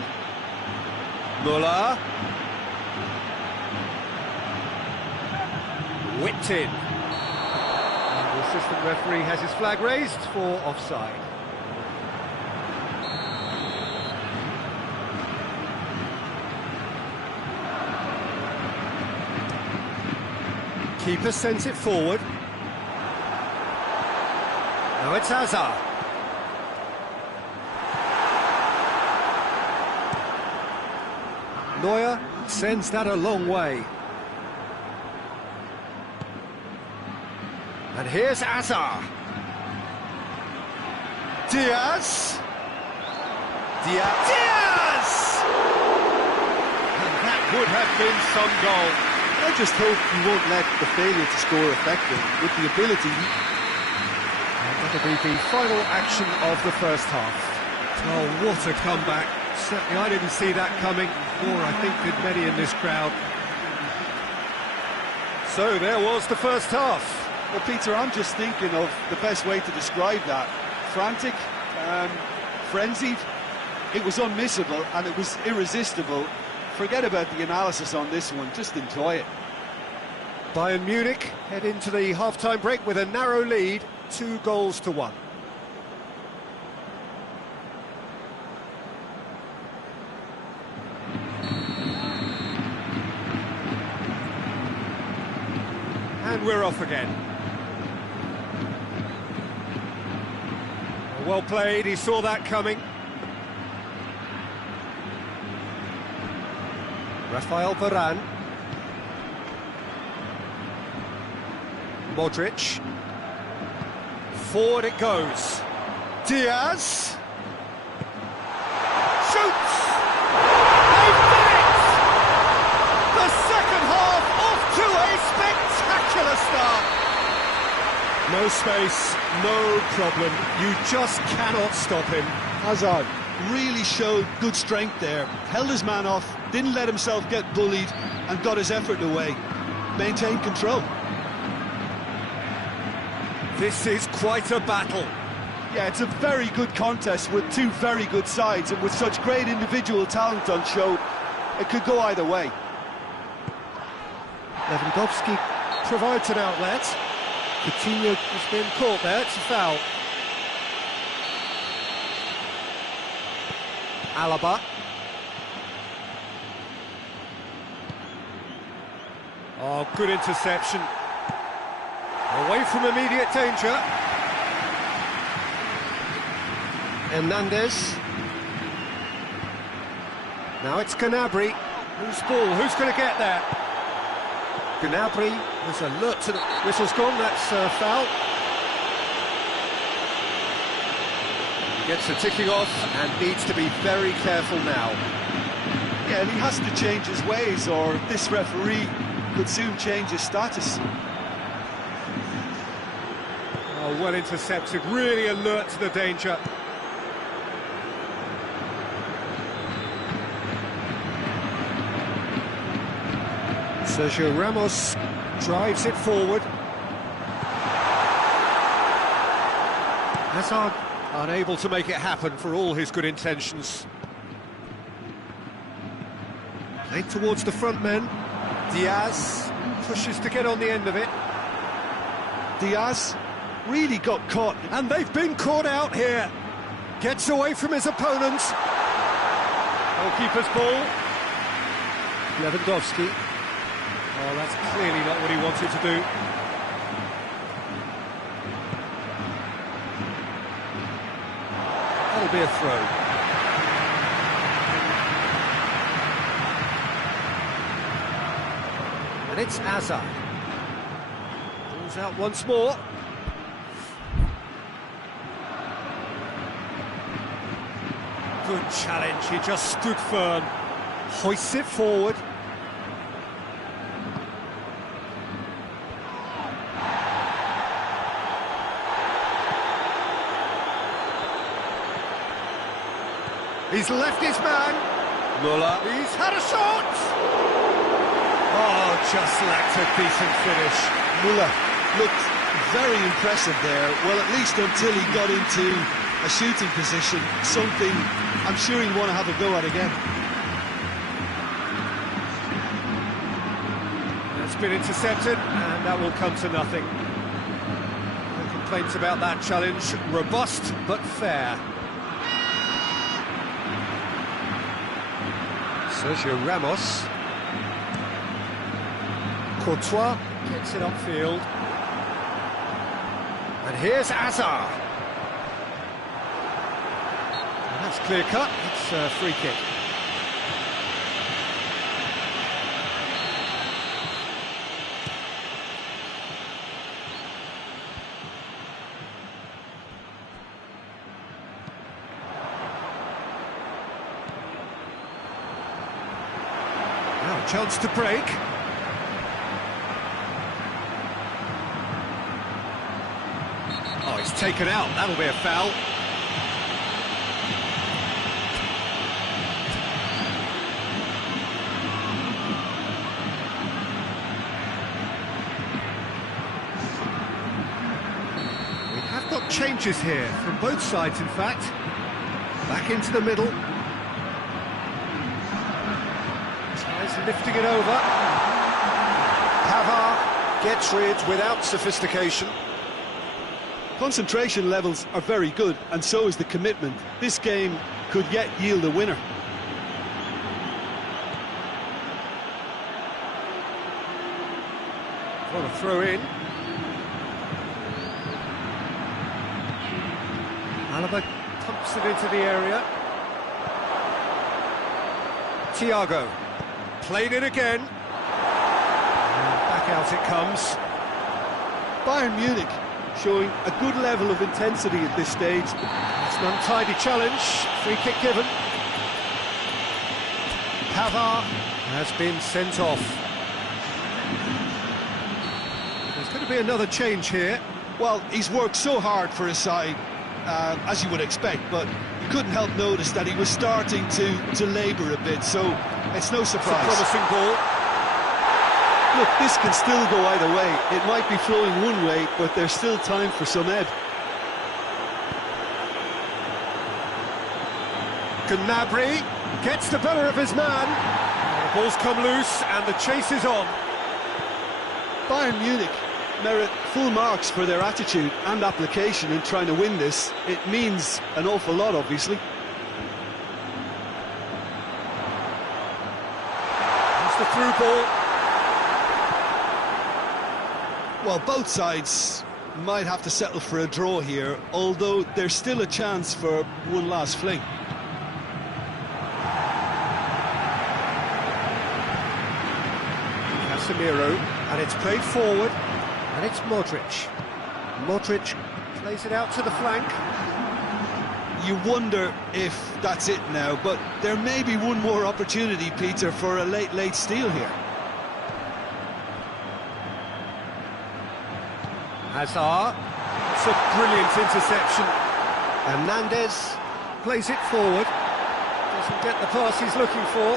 Muller. Whipped in. And the assistant referee has his flag raised for offside. Keeper sends it forward. Now it's Hazard. Neuer sends that a long way. And here's Hazard. Diaz! And that would have been some goal. I just hope you won't let the failure to score affect him. With the ability... And that'll be the final action of the first half. Oh, what a comeback. Certainly I didn't see that coming, or I think did many in this crowd. So there was the first half. Well, Peter, I'm just thinking of the best way to describe that. Frantic, frenzied. It was unmissable and it was irresistible. Forget about the analysis on this one, just enjoy it. Bayern Munich head into the half-time break with a narrow lead, 2-1. And we're off again. Well played, he saw that coming. Rafael Varane. Modric. Forward it goes. Diaz. Shoots! They've done it! The second half off to a spectacular start. No space, no problem. You just cannot stop him. Hazard really showed good strength there. Held his man off, didn't let himself get bullied, and got his effort away. Maintained control. This is quite a battle. Yeah, it's a very good contest with two very good sides, and with such great individual talent on show, it could go either way. Lewandowski provides an outlet. Coutinho has been caught there, it's a foul. Alaba. Oh, good interception. Away from immediate danger. Hernandez. Now it's Gnabry. Who's ball? Who's going to get there? Gnabry was alert to the... Whistle's gone, that's foul. Gets the ticking off and needs to be very careful now. Yeah, and he has to change his ways, or this referee could soon change his status. Oh, well intercepted, really alert to the danger. Sergio Ramos drives it forward. Hazard unable to make it happen for all his good intentions. Played towards the front men. Diaz pushes to get on the end of it. Diaz really got caught. And they've been caught out here. Gets away from his opponents. Goalkeeper's ball. Lewandowski. Oh, that's clearly not what he wanted to do. That'll be a throw. And it's Hazard. Pulls out once more. Good challenge, he just stood firm. Hoists it forward. He's left his man. Muller. He's had a shot. Oh, just lacked a decent finish. Muller looked very impressive there. Well, at least until he got into a shooting position, something I'm sure he'll want to have a go at again. It's been intercepted, and that will come to nothing. No complaints about that challenge. Robust, but fair. Sergio Ramos. Courtois gets it upfield. And here's Hazard. And that's clear cut. It's a free kick. Now a chance to break. Oh, he's taken out. That'll be a foul. We have got changes here from both sides, in fact. Back into the middle. Tries lifting it over. Pavard gets rid without sophistication. Concentration levels are very good, and so is the commitment. This game could yet yield a winner. What a throw in. Alaba pumps it into the area. Thiago. Played it again. And back out it comes. Bayern Munich showing a good level of intensity at this stage. It's an untidy challenge. Free kick given. Pavard has been sent off. There's going to be another change here. Well, he's worked so hard for his side, as you would expect, but you couldn't help notice that he was starting to labour a bit, so it's no surprise. It's a promising ball. Look, this can still go either way. It might be flowing one way, but there's still time for some ebb. Gnabry gets the better of his man. The ball's come loose and the chase is on. Bayern Munich merit full marks for their attitude and application in trying to win this. It means an awful lot, obviously. It's the through ball. Well, both sides might have to settle for a draw here, although there's still a chance for one last fling. Casemiro, and it's played forward, and it's Modric. Modric plays it out to the flank. You wonder if that's it now, but there may be one more opportunity, Peter, for a late steal here. Hazard, it's a brilliant interception. Hernandez plays it forward, doesn't get the pass he's looking for.